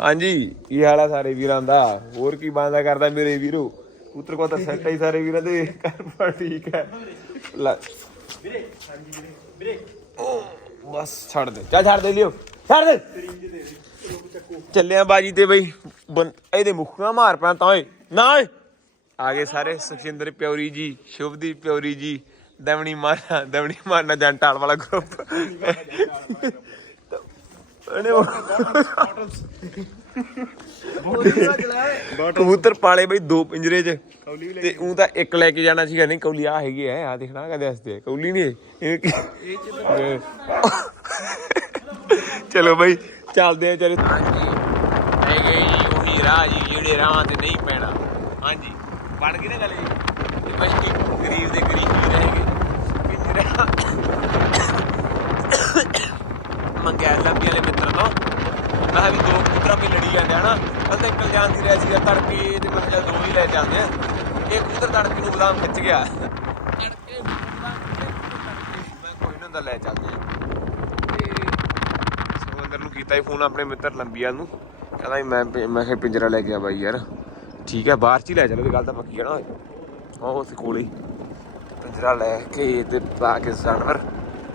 ਹਾਂਜੀ। ਕੀ ਹਾਲ ਆ ਸਾਰੇ ਵੀਰਾਂ ਦਾ? ਹੋਰ ਕੀ ਬੰਦਾ ਕਰਦਾ ਮੇਰੇ ਵੀਰੋ? ਪੁੱਤਰ ਕੋ ਤਾਂ ਸੈੱਟ ਹੀ ਸਾਰੇ ਵੀਰਾਂ ਦੇ। ਘਰ ਪਰ ਠੀਕ ਹੈ ਲੈ। ਵੀਰੇ ਹਾਂਜੀ ਵੀਰੇ ਵੀਰੇ ਬਸ ਛੱਡ ਦੇ। ਚੱਲ ਛੱਡ ਦੇ ਲਿਓ। ਛੱਡ ਦੇ। ਚੱਲਿਆ ਬਾਜੀ ਤੇ ਬਈ। ਬੰ- ਇਹਦੇ ਮੁੱਖ ਨਾ ਮਾਰ ਪੈਣਾ ਤਾਂ ਓਏ। ਨਾ ਓਏ। ਆ ਗਏ ਸਾਰੇ ਸੁਖਿੰਦਰ ਪਿਉਰੀ ਜੀ, ਸ਼ੁਭਦੀਪ ਪਿਉਰੀ ਜੀ, ਦਵਣੀ ਮਾਨਾ ਦਵਣੀ ਮਾਨਾ ਜੰਟਾਲ ਵਾਲਾ ਗਰੁੱਪ ਇਹਨੇ ਕਬੂਤਰ ਪਾਲੇ ਬਈ ਦੋ ਪਿੰਜਰੇ 'ਚ। ਤੇ ਉਹ ਤਾਂ ਇੱਕ ਲੈ ਕੇ ਜਾਣਾ ਸੀਗਾ, ਨਹੀਂ ਕੌਲੀ ਆ ਹੈਗੀ ਐ ਆ ਦੇਖਣਾ ਕਦੇ ਹੱਸਦੇ ਕੌਲੀ ਨਹੀਂ ਇਹ। ਚਲੋ ਬਈ, ਚੱਲਦੇ ਆ ਚਲੇ ਹਾਂਜੀ। ਹੈਗੇ ਜੀ, ਉਹੀ ਰਾਹ ਜੀ, ਜਿਹੜੇ ਰਾਹਾਂ ਤੇ ਨਹੀਂ ਪੈਣਾ। ਹਾਂਜੀ। ਬਣ ਗਈ ਨਾ ਗੱਲ ਜੀ? ਤੇ ਬਈ ਗਰੀਬ ਦੇ ਗਰੀਬ ਹੀ ਰਹੇਗੇ ਪਿੰਜਰਾ ਮੰਗਿਆ ਐਲਐਮਬੀ ਵਾਲੇ ਮਿੱਤਰ ਤੋਂ। ਮੈਂ ਵੀ ਦੋ ਕੂਟਰਾਂ ਵੀ ਲੜੀ ਜਾਂਦੇ ਹਨਾ ਅਸਲ ਅੰਕਲ ਜਾਨ ਦੀ ਰੈਸੀ ਆ ਤੜਕੇ ਤੇ ਮੈਂ ਕਿਹਾ ਦੋ ਹੀ ਲੈ ਜਾਂਦੇ ਆ। ਇਹ ਤੜਕੇ ਨੂੰ ਬਦਾਮ ਖਿੱਚ ਗਿਆ। ਤੜਕੇ ਬਦਾਮ ਮੈਂ ਕੋਈ ਨਾ ਲੈ ਚੱਲਦੇ ਤੇ ਸੋਦਰ ਨੂੰ ਕੀਤਾ ਹੀ ਫੋਨ ਆਪਣੇ ਮਿੱਤਰ ਲੰਬੀਆਂ ਨੂੰ। ਕਹਿੰਦਾ ਮੈਂ ਮੈਂ ਪਿੰਜਰਾ ਲੈ ਕੇ ਆ ਬਾਈ ਯਾਰ। ਠੀਕ ਹੈ ਬਾਹਰ ਚ ਹੀ ਲੈ ਚਲੋ ਇਹ ਗੱਲ ਤਾਂ ਪੱਕੀ ਹੈ ਨਾ। ਉਹ ਉਸ ਕੋਲੇ ਪਿੰਜਰਾ ਲੈ ਕੇ ਤੇ ਪਾ ਕੇ ਜਾਨਵਰ।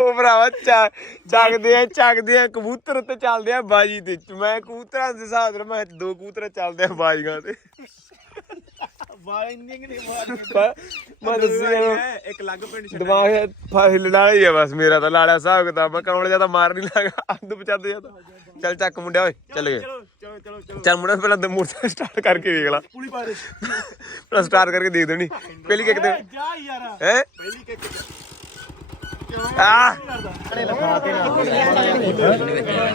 ਉਹ ਭਰਾਵਾ ਚਾ ਚੱਕਦੇ ਆ ਚੱਕਦੇ ਆ, ਕਬੂਤਰ ਤੇ ਚੱਲਦੇ ਆ ਬਾਜੀ ਤੇ ਮੈਂ ਕਬੂਤਰਾਂ ਦੇ ਹਿਸਾਬ ਨਾਲ, ਮੈਂ ਦੋ ਕਬੂਤਰ ਚੱਲਦੇ ਆ ਬਾਜੀਆਂ ਤੇ। ਵਾਇੰਡਿੰਗ ਨਹੀਂ ਪਰ ਮੈਂ ਦੱਸਿਆ ਇੱਕ ਲੱਗ ਪਿੰਡ ਛੱਡ ਦਿਮਾਗ ਫਾਹਿਲ ਨਾਲ ਹੀ ਆ ਬਸ ਮੇਰਾ ਤਾਂ ਲਾੜਿਆ ਹਿਸਾਬ ਕਿਤਾਬ ਮੈਂ ਕਰਾਉਣ ਜ਼ਿਆਦਾ ਮਾਰ ਨਹੀਂ ਲੱਗਾ ਅੱਧ ਬਚਾਦੇ ਜ਼ਿਆਦਾ। ਚੱਲ ਚੱਕ ਮੁੰਡਿਆ ਓਏ ਚੱਲ ਗਏ। ਚਲੋ ਚਲੋ ਚਲੋ ਚਲੋ। ਚੱਲ ਮੁੰਡਾ ਪਹਿਲਾਂ ਤੇ ਮੋਟਰ ਸਟਾਰਟ ਕਰਕੇ ਵੇਖ ਲਾ। ਪੁਲੀ ਪਾ ਦੇ। ਪਹਿਲਾਂ ਸਟਾਰਟ ਕਰਕੇ ਦੇਖ ਦੇਣੀ। ਪਹਿਲੀ ਕਿੱਕ ਤੇ ਜਾ ਯਾਰ। ਹੈ? ਪਹਿਲੀ ਕਿੱਕ ਆ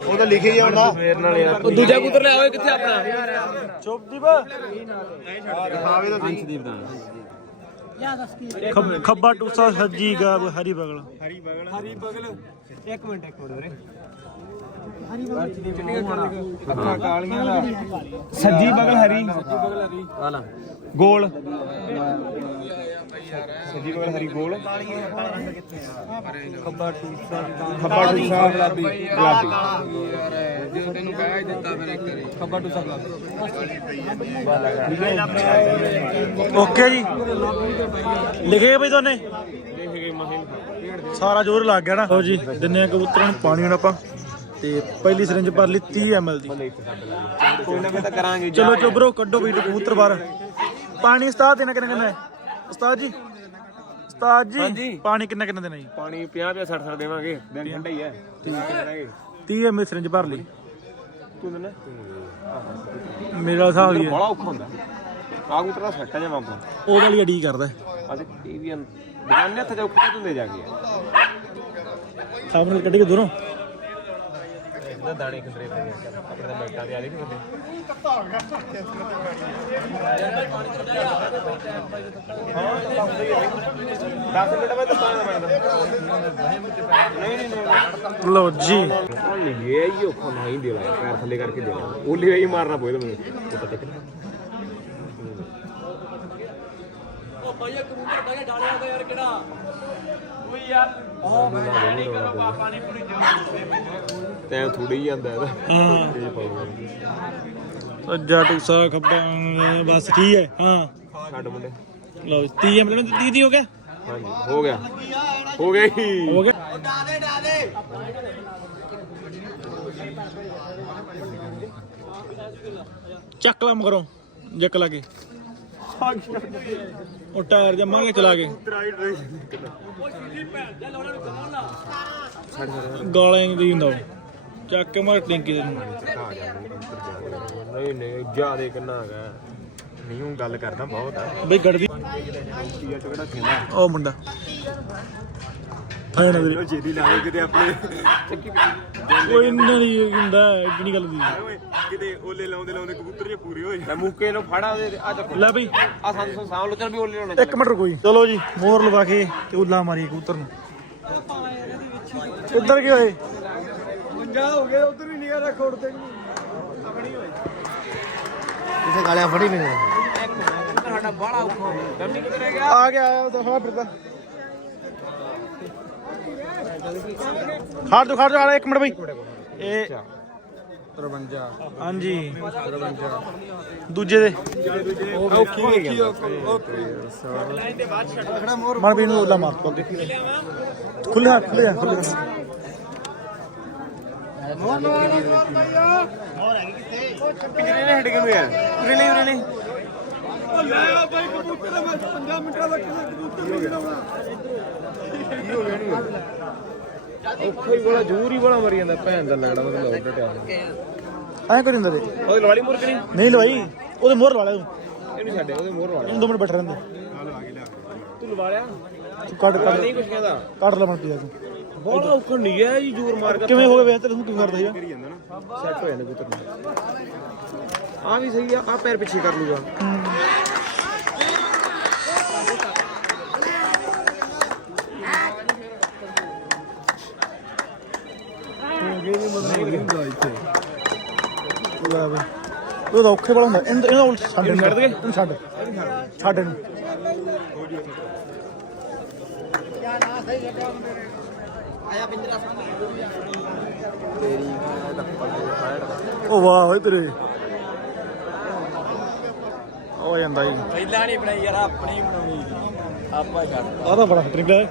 ਉਹ ਤਾਂ ਲਿਖੇ ਹੀ ਆਉਂਦਾ ਦੂਜਾ ਕੂਤਰ ਲੈ ਆਓ ਕਿੱਥੇ ਆਪਣਾ? ਚੁੱਪਦੀਪ। ਖੱਬਾ ਟੂਸਾ ਸੱਜੀ ਗਾ ਹਰੀ ਬਗਲ। ਹਰੀ ਬਗਲ। ਹਰੀ ਬਗਲ ਇੱਕ ਮਿੰਟ ਇੱਕ ਮਿੰਟ ਵੀਰੇ। ਅੱਖਾਂ ਕਾਲੀਆਂ ਦਾ ਸੱਜੀ ਬਗਲ ਹਰੀ ਸੱਜੀ ਬਗਲ ਹਰੀ। ਵਾਲਾ। ਗੋਲ। ਸੱਜੀ ਬਗਲ ਹਰੀ ਗੋਲ। ਖੱਬਾ ਟੂਸਾ ਖੱਬਾ ਟੂਸਾ ਗੁਲਾਬੀ। ਗੁਲਾਬੀ। ਖੱਬਾ ਟੂਸਾ ਗੁਲਾਬੀ। ਓਕੇ ਜੀ। ਲਿਖੇ ਬਈ ਦੋਨੇ? ਸਾਰਾ ਜ਼ੋਰ ਲੱਗ ਗਿਆ ਨਾ। ਲਓ ਜੀ ਦਿੰਨੇ ਆ ਕਬੂਤਰਾਂ ਨੂੰ ਪਾਣੀ ਹੁਣ ਆਪਾਂ। ਤੇ ਪਹਿਲੀ ਸਿਰਿੰਜ ਭਰ ਲਈ 30 ml ਦੀ। ਕੋਈ ਨਾ ਤਾਂ ਕਰਾਂਗੇ। ਚਲੋ ਚੋਬਰੋ ਕੱਢੋ ਵੀ ਕਬੂਤਰ ਬਾਹਰ। ਪਾਣੀ ਉਸਤਾਦ ਦੇਣਾ ਕਿੰਨਾ ਕਿੰਨਾ ਹੈ? ਉਸਤਾਦ ਜੀ ਉਸਤਾਦ ਜੀ। ਪਾਣੀ ਕਿੰਨਾ ਕਿੰਨਾ ਦੇਣਾ ਜੀ? ਪਾਣੀ 50 ਤੇ 60 60 ਦੇਵਾਂਗੇ ਦਿਨ ਠੰਡਾ ਹੀ ਹੈ। ਕਰਾਂਗੇ 30 ml ਸਿਰਿੰਜ ਭਰ ਲਈ। ਤੂੰ ਦਿੰਦਾ? ਮੇਰਾ ਹਿਸਾਬ ਹੀ ਹੈ। ਬੜਾ ਔਖਾ ਹੁੰਦਾ। ਆ ਕੂਤਰ ਦਾ ਸੱਟਾ ਜਾਵਾਂ ਆਪਾਂ ਉਹ ਵਾਲੀ ਅੜੀ ਕਰਦਾ। ਅੱਜ ਟੀਵੀ ਦੁਕਾਨੇ ਹੱਥ ਜਾ ਉੱਪਰ ਤੁੰਦੇ ਜਾ ਕੇ? ਸਾਹਮਣੇ ਕੱਢ ਕੇ ਦੂਰੋਂ। ਇਹਦਾ ਦਾਣੇ ਖੰਦਰੇ ਪਏ ਆਪਣੇ ਤਾਂ ਮੈਟਾਂ ਤੇ ਆ ਦੇਖੀ ਬੰਦੇ ਦਸ ਮਿੰਟ ਬਾਅਦ ਤਾਂ ਪਾਣਾ ਪੈਂਦਾ ਨਹੀਂ ਨਹੀਂ ਨਹੀਂ ਲਓ ਜੀ। ਨਹੀਂ ਇਹ ਹੀ ਔਖਾ ਨਾ ਹੀ ਦੇ ਲਾ ਪੈਰ ਥੱਲੇ ਕਰਕੇ ਦੇ ਲਾ ਉਹਲੇ ਹੀ ਮਾਰਨਾ ਪਊਗਾ ਮੈਨੂੰ ਉਹ ਪਤਾ ਕਿ ਤੈਂ ਥੋੜੀ ਹੀ ਜਾਂਦਾ ਇਹਦਾ। ਹਾਂ। ਸੱਜਾ ਟੂਸਾ ਖੱਬਾ ਬਸ ਠੀਕ ਹੈ ਹਾਂ। ਛੱਡ ਮੁੰਡੇ। ਲਓ ਜੀ, 30 ml ਨੂੰ 30 ਦੀ ਹੋ ਗਿਆ? ਹਾਂਜੀ ਹੋ ਗਿਆ। ਹੋ ਗਿਆ ਹੀ ਗਿਆ। ਚੱਕ ਲਾ ਮਗਰੋਂ ਜੱਕ ਉਹ ਟਾਇਰ ਜਮਾਂਗੇ ਚਲਾ ਕੇ। ਗਾਲਾਂ ਨਹੀਂ ਦਿੰਦਾ ਉਹ। ਚੱਕ ਕੇ ਮਾਰ ਟੈਂਕੀ ਦੇ ਨੂੰ ਨਹੀਂ ਨਹੀਂ ਜਿਆਦੇ ਕਿੰਨਾ ਹੈਗਾ। ਨਹੀਂ ਉਹ ਗੱਲ ਕਰਦਾ ਬਹੁਤ ਆ। ਬਈ ਗੜਦੀ ਕੀ ਉਹ ਮੁੰਡਾ। ਫਾਇਨ ਵੀਰੇ ਜੇਦੀ ਲਾ ਕੇ ਕਿਤੇ ਆਪਣੇ। ਚੱਕੀ ਕੋਈ ਨਹੀਂ ਹੁੰਦਾ ਐਡੀ ਗੱਲ ਦੀ। ਓਏ ਕਿਤੇ ਓਲੇ ਲਾਉਂਦੇ ਲਾਉਂਦੇ ਕਬੂਤਰ ਜੇ ਪੂਰੇ ਹੋਏ। ਮੈਂ ਮੂਕੇ ਨੂੰ ਫੜਾ ਉਹਦੇ ਆ ਚੱਕੋ। ਲੈ ਬਈ। ਆ ਸਾਨੂੰ ਸਾਂਭ ਲੋ ਚਲ ਵੀ ਓਲੇ ਹੋਣੇ ਇੱਕ ਮਿੰਟ ਰੁਕੋ ਜੀ। ਚਲੋ ਜੀ। ਮੋਹਰ ਲਵਾ ਕੇ ਤੇ ਉੱਲਾ ਮਾਰੀ ਕਬੂਤਰ ਨੂੰ। ਇੱਧਰ ਕੀ ਹੋਏ? ਪੰਜਾ ਹੋ ਗਏ ਉਧਰ ਵੀ ਨਿਗਾ ਰੱਖ ਉੜਦੇ ਇਸੇ ਗਾਲਿਆਂ ਫੜੀ ਮੈਨੂੰ ਸਾਡਾ ਬਾਹਲਾ ਔਖਾ ਹੋ ਗਿਆ। ਗੰਮੀ ਕਿੱਥੇ ਰਹਿ ਗਿਆ ਆ ਗਿਆ ਹਵਾ ਫਿਰਦਾ ਖੜ ਜਾ ਖੜ ਜਾ ਇੱਕ ਮਿੰਟ ਬਈ। ਇਹ 53 ਹਾਂਜੀ। ਦੂਜੇ ਦੇ। ਔਖੀ ਹੋ ਗਿਆ ਮਨ ਵੀ ਨੂੰ ਉੱਲਾ ਮਾਰ ਤੋ ਖੁੱਲਿਆ ਖੁੱਲਿਆ ਖੁੱਲਿਆ ਕਿਹਨੇ ਨੇ ਹਟ ਗਏ ਨੂੰ ਯਾਰ ਉਰੇ ਉਰੇ ਨਹੀਂ ਲੈ ਬਾਈ ਕਬੂਤਰ ਮੈਂ 5 ਮਿੰਟਾਂ ਦਾ ਕਿਸੇ ਕਬੂਤਰ ਨਹੀਂ ਗਿਣਾਉਣਾ ਔਖਾ ਹੀ ਬੜਾ ਜ਼ੋਰ ਹੀ ਬੜਾ ਮਰੀ ਜਾਂਦਾ ਭੈਣ ਦਾ ਲੱਗਦਾ ਮਤਲਬ ਆਰਡਰ ਟਿਆ ਐਂ ਕਰੀ ਹੁੰਦੇ ਤੇ ਉਹਦੇ ਲਵਾਲੀ ਮੁਰਕ ਨਹੀਂ? ਨਹੀਂ ਲਵਾਈ ਉਹਦੇ ਮੋਹਰ ਲਾ ਲੈ ਤੂੰ। ਇਹਨੂੰ ਛੱਡੇ ਉਹਦੇ ਮੋਹਰ ਵਾਲੇ ਇਹਨੂੰ ਦੋ ਮਿੰਟ ਬੈਠ ਰਹਿੰਦੇ। ਤੂੰ ਲਵਾ ਲਿਆ? ਤੂੰ ਕੱਢ ਕੱਢ। ਨਹੀਂ ਕੁਝ ਕਹਿੰਦਾ? ਕੱਢ ਲੈ ਮਨ ਪੀਆ ਤੂੰ। ਬਹੁਤ ਔਖਾ ਨਹੀਂ ਗਿਆ ਜੀ ਜ਼ੋਰ ਮਾਰ ਕੇ। ਕਿਵੇਂ ਹੋ ਗਿਆ ਵੇ ਤੈਨੂੰ ਕੀ ਕਰਦਾ ਯਾਰ ਸੈੱਟ ਹੋ ਜਾਂਦਾ ਪੁੱਤਰ ਆ ਵੀ ਸਹੀ ਆ ਆ ਪੈਰ ਪਿੱਛੇ ਕਰ ਲੂਗਾ। ਲੈ ਬਈ ਉਹ ਤਾਂ ਔਖੇ ਵਾਲਾ ਹੁੰਦਾ। ਇਹਨੂੰ ਇਹਨੂੰ ਉਲਟ ਛੱਡ ਇਹਨੂੰ। ਦੇਈਏ? ਇਹਨੂੰ ਛੱਡ। ਛੱਡ ਇਹਨੂੰ। ਉਹ ਵਾਹ ਓਏ ਤੇਰੇ। ਹੋ ਜਾਂਦਾ ਜੀ। ਪਹਿਲਾਂ ਨਹੀਂ ਬਣਾਈ ਯਾਰ ਆਪਣੀ ਬਣਾਉਣੀ ਆਪਾਂ ਹੀ ਕਰ ਆਹ ਤਾਂ ਬੜਾ ਟ੍ਰਿਕ ਹੈ।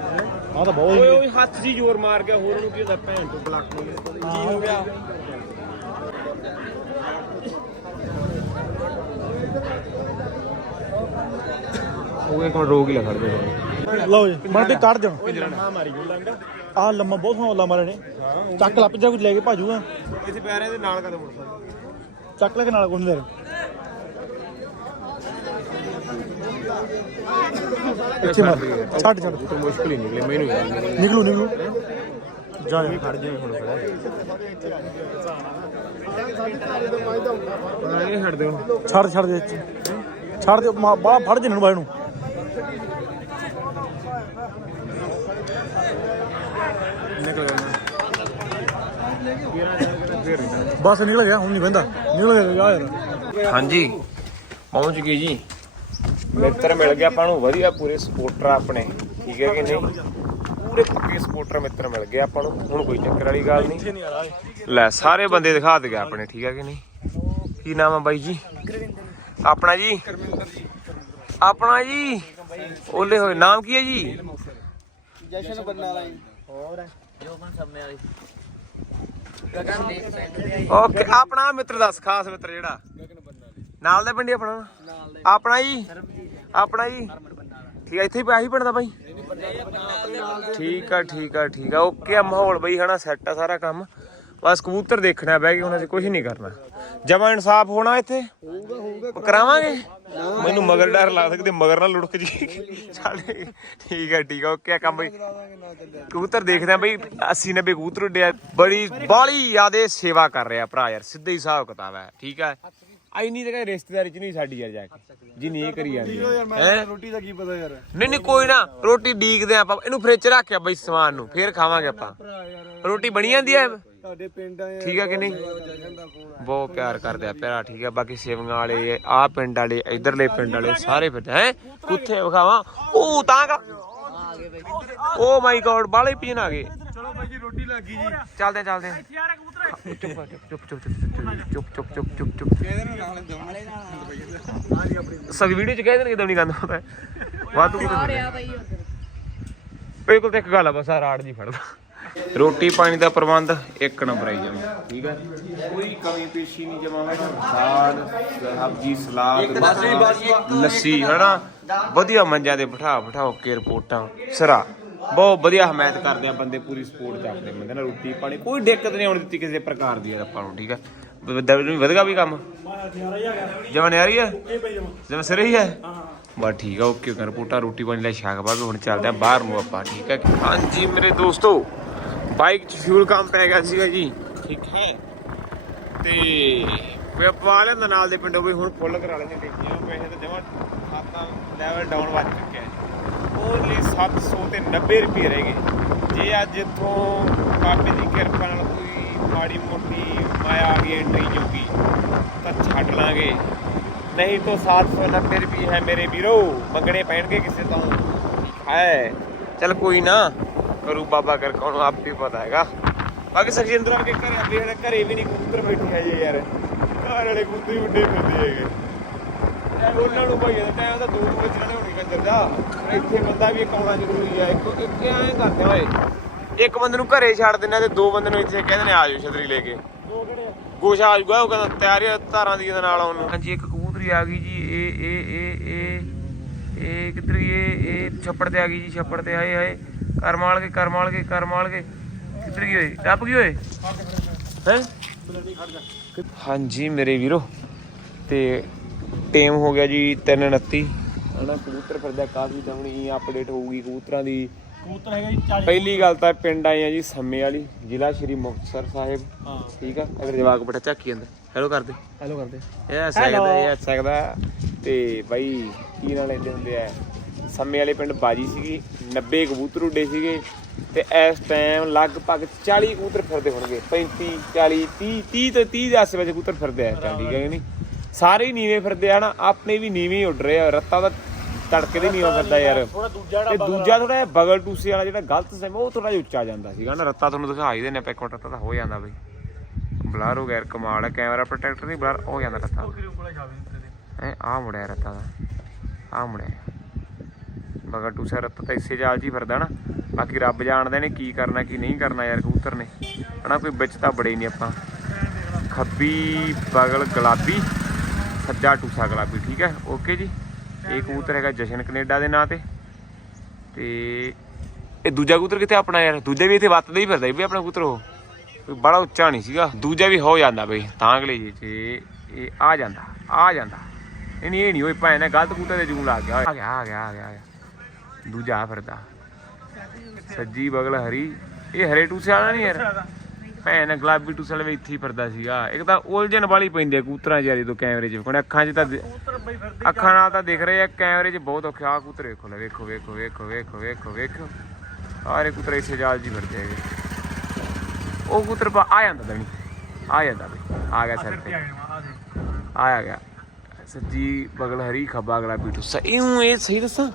ਆਹ ਤਾਂ ਬਹੁਤ ਓਏ ਓਏ ਹੱਥ ਜੀ ਜ਼ੋਰ ਮਾਰ ਗਿਆ ਹੋਰ ਉਹਨੂੰ ਕੀ ਹੁੰਦਾ ਭੈਣ ਤੋਂ ਬਲੱਕ ਨੂੰ। ਕੀ ਹੋ ਗਿਆ? ਉਹ ਇੱਕ ਮਿੰਟ ਰੋਕ ਹੀ ਲਾ ਖੜ ਦੇ ਲਓ ਜੀ ਮਨ ਤੇ ਕੱਢ ਦੇਣ ਆਹ ਲੰਮਾ ਬਹੁਤ ਸੋਹਣਾ ਉੱਲਾ ਮਾਰੇ ਨੇ। ਚੱਕ ਲੱਪ ਜਾ ਕੁਝ ਲੈ ਕੇ ਭਾਜੂਗਾ। ਇੱਥੇ ਪੈਰਾਂ ਦੇ ਨਾਲ ਕਦੇ ਮੁੜਦਾ। ਚੱਕ ਲੈ ਕੇ ਨਾਲ ਕੁਝ ਲੈ ਇੱਥੇ ਮਾਰ ਛੱਡ ਛੱਡ। ਤਾਂ ਮੁਸ਼ਕਲ ਹੀ ਨਿਕਲੇ ਮੈਨੂੰ ਯਾਰ ਨਿਕਲੂ ਨਿਕਲੂ। ਜਾ ਜਾ ਖੜ ਜਾ ਹੁਣ ਖੜਾ ਪਤਾ ਨਹੀਂ ਹਟਦੇ ਹੁਣ। ਛੱਡ ਛੱਡ ਦੇ ਇੱਥੇ। ਛੱਡ ਦੇ ਬਾਹ ਫੜ ਜੇ ਨੂੰ ਬਾਈ ਨੂੰ। ਨਿਕਲ ਗਿਆ। ਬਸ ਨਿਕਲ ਗਿਆ ਹੁਣ ਨਹੀਂ ਬੰਦਾ ਨਿਕਲ ਗਿਆ ਯਾਰ। ਹਾਂਜੀ। ਪਹੁੰਚ ਗਏ ਜੀ। ਮਿੱਤਰ ਮਿਲ ਗਿਆ ਆਪਾਂ ਨੂੰ ਵਧੀਆ ਪੂਰੇ ਸਪੋਰਟਰ ਆਪਣੇ ਠੀਕ ਹੈ ਕਿ ਨਹੀਂ? ਪੂਰੇ ਪੱਕੇ ਸਪੋਰਟਰ ਮਿੱਤਰ ਮਿਲ ਗਏ ਆਪਾਂ ਨੂੰ ਹੁਣ ਕੋਈ ਚੱਕਰ ਵਾਲੀ ਗੱਲ ਨਹੀਂ। ਲੈ ਸਾਰੇ ਬੰਦੇ ਦਿਖਾ ਦੇ ਆਪਣੇ ਠੀਕ ਹੈ ਕਿ ਨਹੀਂ? ਕੀ ਨਾਮ ਆ ਬਾਈ ਜੀ? ਆਪਣਾ ਜੀ? ਆਪਣਾ ਜੀ? ਓਲੇ ਹੋਏ ਨਾਮ ਕੀ ਹੈ ਜੀ? ਜਸ਼ਨ ਬੰਨਾ ਵਾਲਾ ਹੋਰ ਜੋਬਨ ਸਾਹਮਣੇ ਵਾਲੀ। ਓਕੇ ਆਪਣਾ ਮਿੱਤਰ ਦੱਸ ਖਾਸ ਮਿੱਤਰ ਜਿਹੜਾ। ਨਾਲ ਦਾ ਪਿੰਡੀ ਆਪਣਾ? ਆਪਣਾ ਜੀ? ਆਪਣਾ ਜੀ? ਠੀਕ ਆ, ਇੱਥੇ ਹੀ ਪਿਆ ਪਿੰਡ ਦਾ ਬਾਈ? ਠੀਕ ਆ ਠੀਕ ਆ ਠੀਕ ਆ। ਓਕੇ ਆ ਮਾਹੌਲ ਬਈ, ਹਨਾ ਸੈੱਟ ਆ ਸਾਰਾ ਕੰਮ। ਬਸ ਕਬੂਤਰ ਦੇਖਣਾ ਬਹਿ ਕੇ, ਹੁਣ ਅਸੀਂ ਕੁਝ ਨਹੀਂ ਕਰਨਾ। ਜਮਾ ਇਨਸਾਫ ਹੋਣਾ ਇੱਥੇ? ਹੋਊਗਾ ਹੋਊਗਾ ਕਰਾਵਾਂਗੇ? ਮੈਨੂੰ ਮਗਰ ਡਰ ਲਾ ਸਕਦੇ ਮਗਰ ਨਾਲ ਲੁੜਕ ਜੀ। ਚੱਲ ਠੀਕ ਆ ਠੀਕ ਆ, ਓਕੇ ਕੰਮ ਬਈ। ਕਬੂਤਰ ਦੇਖਦੇ ਆ ਬਈ 80 90 ਕਬੂਤਰ ਉੱਡਿਆ ਬੜੀ ਬਾਲੀ ਯਾਦੇ ਸੇਵਾ ਕਰ ਰਿਹਾ ਭਰਾ ਯਾਰ, ਸਿੱਧੇ ਹੀ ਹਿਸਾਬ ਕਿਤਾਬ ਹੈ, ਠੀਕ ਹੈ ਐਨੀ ਤਾਂ ਕਦੇ ਰਿਸ਼ਤੇਦਾਰੀ ਚ ਨਹੀਂ ਸਾਡੀ ਯਾਰ ਜਾ ਕੇ। ਜਿੰਨੀ ਇਹ ਕਰੀ ਜਾਂਦੀ ਯਾਰ ਹੈ? ਮੈਂ ਰੋਟੀ ਦਾ ਕੀ ਪਤਾ ਯਾਰ। ਨਹੀਂ ਨਹੀਂ ਕੋਈ ਨਾ ਰੋਟੀ ਡੀਕਦੇ ਆ ਆਪਾਂ। ਇਹਨੂੰ ਫ੍ਰਿਜ ਚ ਰੱਖਿਆ ਬਈ ਸਮਾਨ ਨੂੰ ਫੇਰ ਖਾਵਾਂਗੇ ਆਪਾਂ। ਰੋਟੀ ਬਣੀ ਜਾਂਦੀ ਹੈ ਤੁਹਾਡੇ ਪਿੰਡ ਆਏ ਠੀਕ ਹੈ ਕਿ ਨਹੀਂ? ਬਹੁਤ ਪਿਆਰ ਕਰਦੇ ਆ ਪਿਆਰਾ ਠੀਕ ਹੈ ਬਾਕੀ ਸੇਵੀਆਂ ਵਾਲੇ ਆ ਪਿੰਡ ਵਾਲੇ ਇਧਰਲੇ ਪਿੰਡ ਵਾਲੇ ਸਾਰੇ ਫਿਰ ਹੈ? ਕੁੱਥੇ ਵਿਖਾਵਾਂ। ਉਹ ਤਾਂ ਕਰ ਓ ਮਾਈ ਗॉड ਬਾਲੇ ਪੀਣ ਆ ਗਏ। ਚਲੋ ਬਾਈ ਜੀ ਰੋਟੀ ਲੱਗ ਗਈ ਜੀ ਚੱਲਦੇ ਆ, ਚੱਲਦੇ ਆ। ਚੁੱਪ ਚੁੱਪ ਚੁੱਪ ਚੁੱਪ ਚੁੱਪ ਚੁੱਪ ਚੁੱਪ ਚੁੱਪ ਇਹਦੇ ਨਾਲ ਜਮਣੇ ਸਭ ਵੀਡੀਓ ਚ ਕਹਿ ਦੇਣਗੇ ਦਮ ਨਹੀਂ ਗੰਦ ਹੁੰਦਾ ਵਾਧੂ ਕੁਝ ਬਿਲਕੁਲ ਤੇ ਇੱਕ ਗੱਲ ਆ ਬਸ ਆ ਰਾੜ ਜੀ ਫੜਦਾ ਰੋਟੀ ਪਾਣੀ ਦਾ ਪ੍ਰਬੰਧ ਇੱਕ ਨੰਬਰ ਆਈ ਜਮਾ ਠੀਕ ਹੈ ਕੋਈ ਕਮੀ ਪੇਸ਼ੀ ਨਹੀਂ ਜਮਾ ਦਾਲ ਸਬਜੀ ਸਲਾਦ ਲੱਸੀ ਹਨਾ ਵਧੀਆ ਮੰਜਿਆਂ ਦੇ ਬਿਠਾ ਬਿਠਾਓ ਕੇ ਰਿਪੋਰਟਾਂ ਸਰਾ ਬਹੁਤ ਵਧੀਆ ਹਮਾਇਤ ਕਰਦੇ ਆ ਬੰਦੇ ਪੂਰੀ ਸਪੋਰਟ ਚ ਬੰਦੇ ਨਾਲ ਰੋਟੀ ਪਾਣੀ, ਕੋਈ ਦਿੱਕਤ ਨਹੀਂ ਆਉਣ ਦਿੱਤੀ ਕਿਸੇ ਪ੍ਰਕਾਰ ਦੀ ਯਾਰ ਆਪਾਂ ਨੂੰ, ਠੀਕ ਹੈ ਵਧਗਾ ਵੀ ਕੰਮ? ਜਮਨ ਆ? ਰਹੀ ਹੈ ਜਮਨ ਸਿਰ ਹੀ ਹੈ ਬਸ ਠੀਕ ਆ ਓਕੇ ਕਰ ਰਿਪੋਰਟਾਂ, ਰੋਟੀ ਪਾਣੀ ਲੈ ਛਾਕ ਬਾਅਦ ਹੁਣ ਚੱਲਦੇ ਆ ਬਾਹਰ ਨੂੰ ਆਪਾਂ, ਠੀਕ ਹੈ ਹਾਂਜੀ ਮੇਰੇ ਦੋਸਤੋ, ਬਾਈਕ 'ਚ ਫਿਊਲ ਕੰਮ ਪੈ ਗਿਆ ਸੀਗਾ ਜੀ, ਠੀਕ ਹੈ? ਤੇ ਵੇ ਨਾਲ ਦੇ ਪਿੰਡੋਂ, ਵੀ ਹੁਣ ਫੁੱਲ ਕਰਾ ਲੈਂਦੇ ਦੇਖੀਆਂ ਪੈਸੇ ਤਾਂ ਜਮਾ ਖਾਤਾ ਲੈਵਲ ਡਾਊਨ ਵੱਜ ਚੁੱਕਿਆ ਓਨਲੀ 700 ਤੇ 90 ਰੁਪਏ ਰਹਿ ਗਏ। ਜੇ ਅੱਜ ਇੱਥੋਂ ਬਾਬੇ ਦੀ ਕਿਰਪਾ ਨਾਲ ਕੋਈ ਮਾੜੀ ਮੋਟੀ ਮਾਇਆ ਆ ਗਈ ਐਂਟਰੀ ਜੋਗੀ ਤਾਂ ਛੱਡ ਲਾਂਗੇ। ਨਹੀਂ ਤਾਂ 790 ਰੁਪਏ ਹੈ ਮੇਰੇ ਵੀਰੋ, ਮੰਗਣੇ ਪੈਣਗੇ ਕਿਸੇ ਤੋਂ। ਹੈ, ਚਲ ਕੋਈ ਨਾ, ਕਰੂ ਬਾਬਾ ਕਰ ਕੌਣ ਆਪ ਹੀ ਪਤਾ ਹੈਗਾ। ਬਾਕੀ ਸਖਜਿੰਦਰ ਕੇ ਘਰ, ਅੱਗੇ ਘਰੇ ਵੀ ਨਹੀਂ ਕਬੂਤਰ ਬੈਠੇ ਹੈ ਜੇ ਯਾਰ। ਘਰ ਵਾਲੇ ਕਬੂਤਰ ਉੱਡੇ ਫਿਰਦੇ ਹੈਗੇ। ਉਹਨਾਂ ਨੂੰ ਭਾਈ ਦਾ ਟਾਈਮ ਤਾਂ ਦੂਰ ਵੇਚਣਾ ਨਹੀਂ ਹੋਣੀ ਕੰਜਰ ਦਾ। ਇੱਥੇ ਬੰਦਾ ਵੀ ਇੱਕ ਆਉਣਾ ਜ਼ਰੂਰੀ ਹੈ ਇੱਕ ਇੱਕ ਐਂ ਕਰਦੇ ਓਏ? ਇੱਕ ਬੰਦੇ ਨੂੰ ਘਰੇ ਛੱਡ ਦਿੰਦੇ ਆ ਤੇ ਦੋ ਬੰਦੇ ਨੂੰ ਇੱਥੇ ਕਹਿੰਦੇ ਨੇ ਆ ਜਾਓ ਛਤਰੀ ਲੈ ਕੇ। ਗੋਸ਼ਾ ਆ? ਜਾਊਗਾ ਉਹ ਕਹਿੰਦਾ ਤਿਆਰੀ ਧਾਰਾਂ ਦੀ ਇਹਦੇ ਨਾਲ ਆਉਣ ਨੂੰ। ਹਾਂਜੀ ਇੱਕ ਕਬੂਤਰੀ ਆ ਗਈ ਜੀ ਇਹ ਇਹ ਇਹ ਇਹ ਇਹ ਕਿੱਧਰ ਇਹ ਇਹ ਛੱਪੜ ਤੇ ਆ ਗਈ ਜੀ ਛੱਪੜ ਤੇ ਆਏ ਆਏ। ਕਰਮਾਲ ਕੇ ਕਰਮਾਲ ਕੇ ਕਰਮਾਲ ਕੇ। ਕਿੱਧਰ ਗਈ ਓਏ? ਟੱਪ ਗਈ ਓਏ? ਹੈ ਹਾਂਜੀ ਮੇਰੇ ਵੀਰੋ। ਤੇ ਟਾਈਮ ਹੋ ਗਿਆ ਜੀ 3:29 ਹਨਾ ਕਬੂਤਰ ਫਿਰਦਾ ਕਾਫੀ ਦਮਣੀ ਅਪਡੇਟ ਹੋਊਗੀ ਕਬੂਤਰਾਂ ਦੀ। ਕਬੂਤਰ ਹੈਗਾ ਜੀ 40 ਪਹਿਲੀ ਗੱਲ ਤਾਂ ਪਿੰਡ ਆਏ ਆ ਜੀ ਸੰਮੇ ਵਾਲੀ ਜ਼ਿਲ੍ਹਾ ਸ਼੍ਰੀ ਮੁਕਤਸਰ ਸਾਹਿਬ। ਹਾਂ। ਠੀਕ ਆ? ਅਗਰ ਜਵਾਕ ਬੜਾ ਝਾਕੀ ਜਾਂਦਾ। ਹੈਲੋ ਕਰਦੇ। ਹੈਲੋ ਕਰਦੇ। ਇਹ ਸਕਦਾ ਇਹ ਸਕਦਾ ਤੇ। ਬਾਈ ਕੀ ਨਾਲ ਲੈਂਦੇ ਹੁੰਦੇ ਆ? ਸੰਮੇ ਵਾਲੇ ਪਿੰਡ ਬਾਜੀ ਸੀਗੀ 90 ਕਬੂਤਰ ਉੱਡੇ ਸੀਗੇ। ਤੇ ਇਸ ਟਾਈਮ ਲਗਭਗ 40 ਕਬੂਤਰ ਫਿਰਦੇ ਹੋਣਗੇ। 35 40 30 30 ਤੋਂ 30 ਦੇ ਆਸ-ਪਾਸ ਕਬੂਤਰ ਫਿਰਦੇ ਆ। time, ਠੀਕ ਹੈ ਕਿ ਨਹੀਂ? ਸਾਰੇ ਹੀ ਨੀਵੇਂ ਫਿਰਦੇ ਆ ਨਾ ਆਪਣੇ ਵੀ ਨੀਵੇਂ ਹੀ ਉੱਡ ਰਹੇ ਆ ਰੱਤਾ ਦਾ ਤੜਕੇ ਦੇ ਨੀਵਾਂ ਫਿਰਦਾ ਯਾਰ। ਥੋੜਾ ਦੂਜਾ ਤੇ ਦੂਜਾ ਥੋੜਾ ਜਿਹਾ ਬਗਲ ਟੂਸੇ ਵਾਲਾ ਜਿਹੜਾ ਗਲਤ ਸਮ ਉਹ ਥੋੜਾ ਜਿਹਾ ਉੱਚਾ ਜਾਂਦਾ ਸੀਗਾ ਨਾ ਰੱਤਾ ਤੁਹਾਨੂੰ ਦਿਖਾਈ ਦੇਣੇ ਪੈਕ ਮਿੰਟ ਰੱਤਾ ਤਾਂ ਹੋ ਜਾਂਦਾ ਬਈ। ਬਲਰ ਹੋ ਗਿਆ ਕਮਾਲ ਹੈ ਕੈਮਰਾ ਪ੍ਰੋਟੈਕਟਰ ਨਹੀਂ ਬਲਰ ਹੋ ਜਾਂਦਾ ਰੱਤਾ। ਐ ਆ ਮੁੜਿਆ ਰੱਤਾ ਦਾ ਆ ਮੁੜਿਆ। ਬਗਲ ਟੂਸੇ ਰੱਤਾ ਤਾਂ ਇਸੇ ਜਾਲ ਹੀ ਫਿਰਦਾ ਨਾ ਬਾਕੀ ਰੱਬ ਜਾਣਦੇ ਨੇ ਕੀ ਕਰਨਾ ਕੀ ਨਹੀਂ ਕਰਨਾ ਯਾਰ ਕਬੂਤਰ ਨੇ। ਹਨਾ ਕੋਈ ਵਿੱਚ ਤਾਂ ਬੜੇ ਨਹੀਂ ਆਪਾਂ। ਖੱਬੀ ਬਗਲ ਗੁਲਾਬੀ। ਸੱਜਾ ਟੂਸਾ ਗੁਲਾਬੀ ਠੀਕ ਹੈ? ਓਕੇ ਜੀ। ਇਹ ਕਬੂਤਰ ਹੈਗਾ ਜਸ਼ਨ ਕੈਨੇਡਾ ਦੇ ਨਾਂ ਤੇ। ਤੇ ਇਹ ਦੂਜਾ ਕਬੂਤਰ ਕਿੱਥੇ ਆਪਣਾ ਯਾਰ? ਦੂਜਾ ਵੀ ਇੱਥੇ ਵੱਤਦਾ ਹੀ ਫਿਰਦਾ ਵੀ ਆਪਣਾ ਕਬੂਤਰ ਉਹ। ਬੜਾ ਉੱਚਾ ਨਹੀਂ ਸੀਗਾ। ਦੂਜਾ ਵੀ ਹੋ ਜਾਂਦਾ ਬਈ। ਤਾਂ ਅਗਲੇ ਜੀ ਚ ਇਹ ਆ ਜਾਂਦਾ ਆ ਜਾਂਦਾ। ਇਹ ਨਹੀਂ ਇਹ ਨਹੀਂ ਹੋਈ ਭਾਵੇਂ ਨਾ ਗਲਤ ਕਬੂਤਰ ਦੇ ਜੂੰ ਲਾ ਗਿਆ। ਆ ਗਿਆ ਆ ਗਿਆ ਆ ਗਿਆ ਆ ਗਿਆ। ਦੂਜਾ ਆ ਫਿਰਦਾ। ਸੱਜੀ ਬਗਲ। ਹਰੀ। ਇਹ ਹਰੇ ਟੂਸੇ ਵਾਲਾ ਨਹੀਂ ਯਾਰ? ਭੈਣ ਗੁਲਾਬੀ ਟੂਸੇ ਵਾਲਾ ਵੀ ਇੱਥੇ ਹੀ ਫਿਰਦਾ ਸੀਗਾ। ਇੱਕ ਤਾਂ ਉਲਝਣ ਵਾਲੀ ਪੈਂਦੀ ਆ ਕਬੂਤਰਾਂ 'ਚ ਯਾਰ ਜਦੋਂ ਕੈਮਰੇ 'ਚ। ਕੋਣ ਅੱਖਾਂ 'ਚ ਤਾਂ ਅੱਖਾਂ ਨਾਲ ਤਾਂ ਦਿਖ ਰਹੇ ਆ ਕੈਮਰੇ 'ਚ ਬਹੁਤ ਔਖਾ ਆ। ਕਬੂਤਰ ਵੇਖੋ ਲੈ ਵੇਖੋ ਵੇਖੋ ਵੇਖੋ ਵੇਖੋ ਵੇਖੋ ਵੇਖੋ। ਸਾਰੇ ਕਬੂਤਰ ਇਸੇ ਜਾਲ 'ਚ ਹੀ ਫਿਰਦੇ ਹੈਗੇ। ਉਹ ਕਬੂਤਰ ਪਾ ਆ ਜਾਂਦਾ ਦਣੀ ਆ ਜਾਂਦਾ ਬਈ। ਆ ਗਿਆ ਸਿਰ ਤੇ। ਆਇਆ ਗਿਆ। ਸੱਜੀ ਬਗਲ ਹਰੀ ਖੱਬਾ ਅਗਲਾ ਪੀਠੂ ਸਹੀ ਹੂੰ ਇਹ ਸਹੀ ਦੱਸਾਂ?